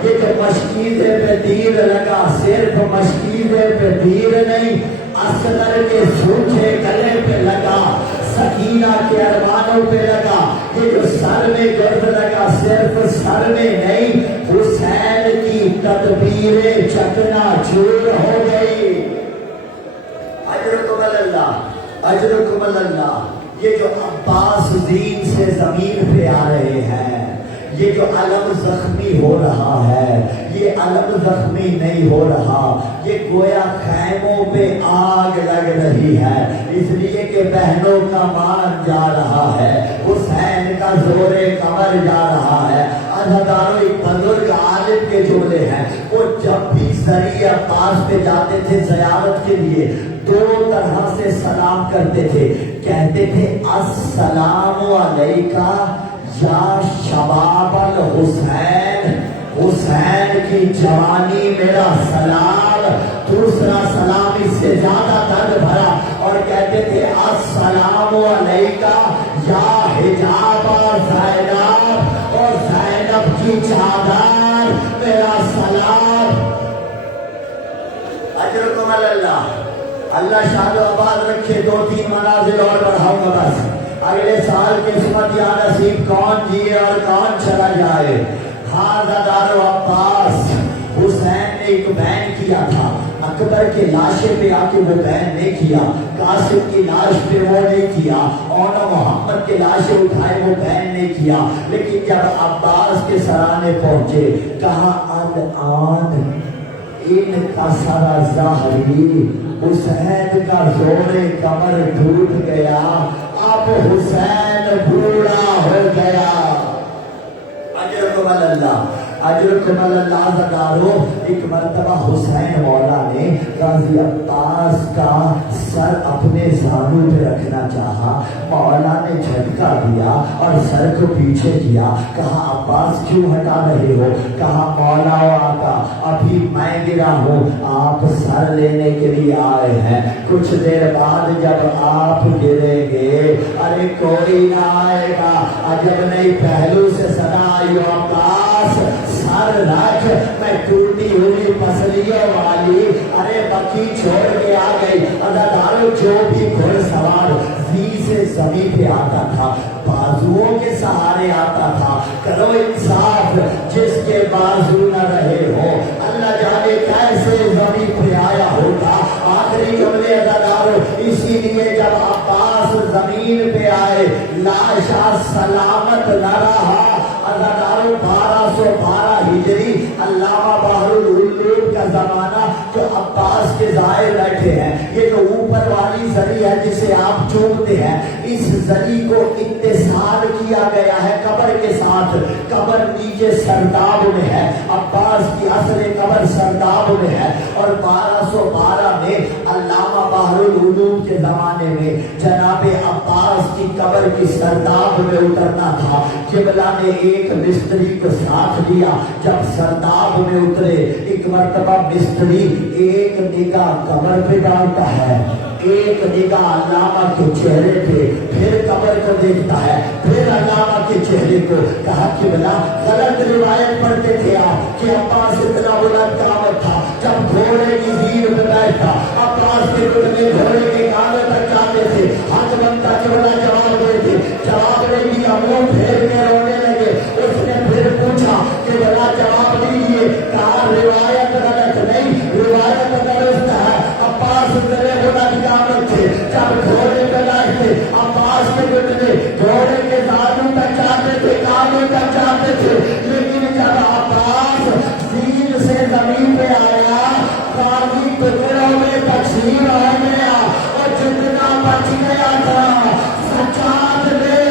یہ جو مشکیزے پہ تیر لگا، صرف مشکیزے پہ تیر نہیں، اصغر کے سوکھے گلے پہ لگا، سکینہ کے ارمانوں پہ لگا، یہ جو سر میں گرد لگا صرف سر میں نہیں، حسین کی تدبیریں چکنا چور ہو گئی۔ اجرکم اللہ، اجرکم اللہ۔ یہ جو عباس دین سے زمین پہ آ رہے ہیں، یہ جو علم زخمی ہو رہا ہے، یہ علم زخمی نہیں ہو رہا، یہ گویا خیموں پہ آگ لگ رہی ہے، اس لیے کہ بہنوں کا مان جا رہا ہے، حسین کا زور کمر جا رہا ہے۔ عزاداروں، ایک بزرگ عالم کے جملے ہیں، وہ جب بھی زری عباس پہ جاتے تھے زیارت کے لیے، دو طرح سے سلام کرتے تھے، کہتے تھے السلام علیکہ یا شباب الحسین، حسین کی جوانی میرا سلام۔ دوسرا سلام اس سے زیادہ درد بھرا، اور کہتے تھے السلام علیکہ یا حجاب زینب، اور زینب کی چادر میرا سلام۔ اجرکم اللہ، اللہ شاد و آباد رکھے۔ دو تین منازل اور بڑھاؤں گا بس، اگلے سال قسمت یا نصیب کون جیے اور کون چلا جائے۔ حاضر عباس، حسین نے ایک بین کیا تھا، اکبر کے لاشے پہ آ کے وہ بین نہیں کیا، قاسم کی لاش پہ وہ نہیں کیا، اور محمد کے لاشیں اٹھائے وہ بین نہیں کیا، لیکن جب عباس کے سرانے پہنچے کہا الان ان کا سارا ظاہری، حسین کا زور کمر ٹوٹ گیا، اب حسین بوڑھا ہو گیا۔ اجرکم اللہ، اجرکم اللہ۔ زدارو، ایک مرتبہ حسین مولا نے غازی عباس کا سر اپنے زانوں پہ رکھنا چاہا، مولا نے جھٹکا دیا اور سر کو پیچھے کیا، کہا عباس کیوں ہٹا رہے ہو؟ کہا مولا و آقا ابھی میں گرا ہوں، آپ سر لینے کے لیے آئے ہیں، کچھ دیر بعد جب آپ گریں گے ارے کوئی نہ آئے گا، عجب نہیں پہلو سے صدا آئی عباس سر رکھ، میں ٹوٹی ہوئی پسلیوں والی، ارے بکی چھوڑ کے آ گئی۔ عزادارو، جو بھی گھڑ سوار سے زمین پہ آتا تھا بازوؤں کے سہارے آتا تھا، کرو انصاف، جس کے بازو نہ رہے ہو اللہ جانے کیسے زمین پہ آیا ہوگا۔ آخری جملے عزادارو، اسی لیے جب عباس زمین پہ آئے لاشا سلامت نہ رہا۔ عزادارو، 1212 ہجری، علامہ بحر العلوم کا زمانہ، جو عباس کے زائر بیٹھے ہیں، یہ جو اوپر والی زری ہے جسے آپ چومتے ہیں، اس زری کو اتصال کیا گیا ہے قبر کے ساتھ، قبر نیچے سرداب میں ہے، عباس کی اصل قبر سرداب میں ہے، اور 1212 میں علامہ بحر العلوم کے زمانے میں جناب عباس کی قبر کی سرداب میں اترنا تھا، قبلہ نے ایک مستری کو ساتھ لیا، جب سرداب میں اترے ایک مرتبہ مستری ایک نگاہ قبر پہ ڈالتا ہے، ایک نگاہ علامہ کے چہرے پہ، پھر قبر کو دیکھتا ہے، پھر علامہ کے چہرے کو، کہا قبلہ غلط روایت پڑھتے تھے آپ کہ عباس اتنا بلند قامت تھا، جب گھوڑے کی زیر پہ بیٹھا عباس کے گھٹنے گھوڑے کے کانوں تک جاتے تھے، حق بنتا قبلہ جواب دے تھے، جواب دے دیا، منہ پھیر کے رونے لگے۔ اس نے پھر پوچھا کہ بلا جواب دیجیے، کہا روایت غلط نہیں، روایت درست ہے، عباس اتنے بلند قامت تھے، جب گھوڑے پہ بیٹھتے عباس کے گھٹنے گھوڑے کے زانوں تک جاتے تھے، کانوں تک جاتے تھے، لیکن جب عباس زیر سے زمین پہ آیا باقی ٹکڑوں میں تقسیم ہو گیا، اور جتنا بچ گیا تھا سجاد نے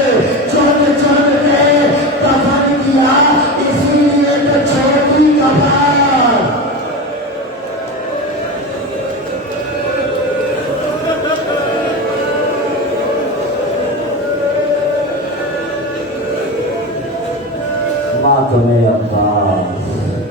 چن چن کے دفن کیا، اسی لیے تو چھوٹی قبر۔ ماتم عباس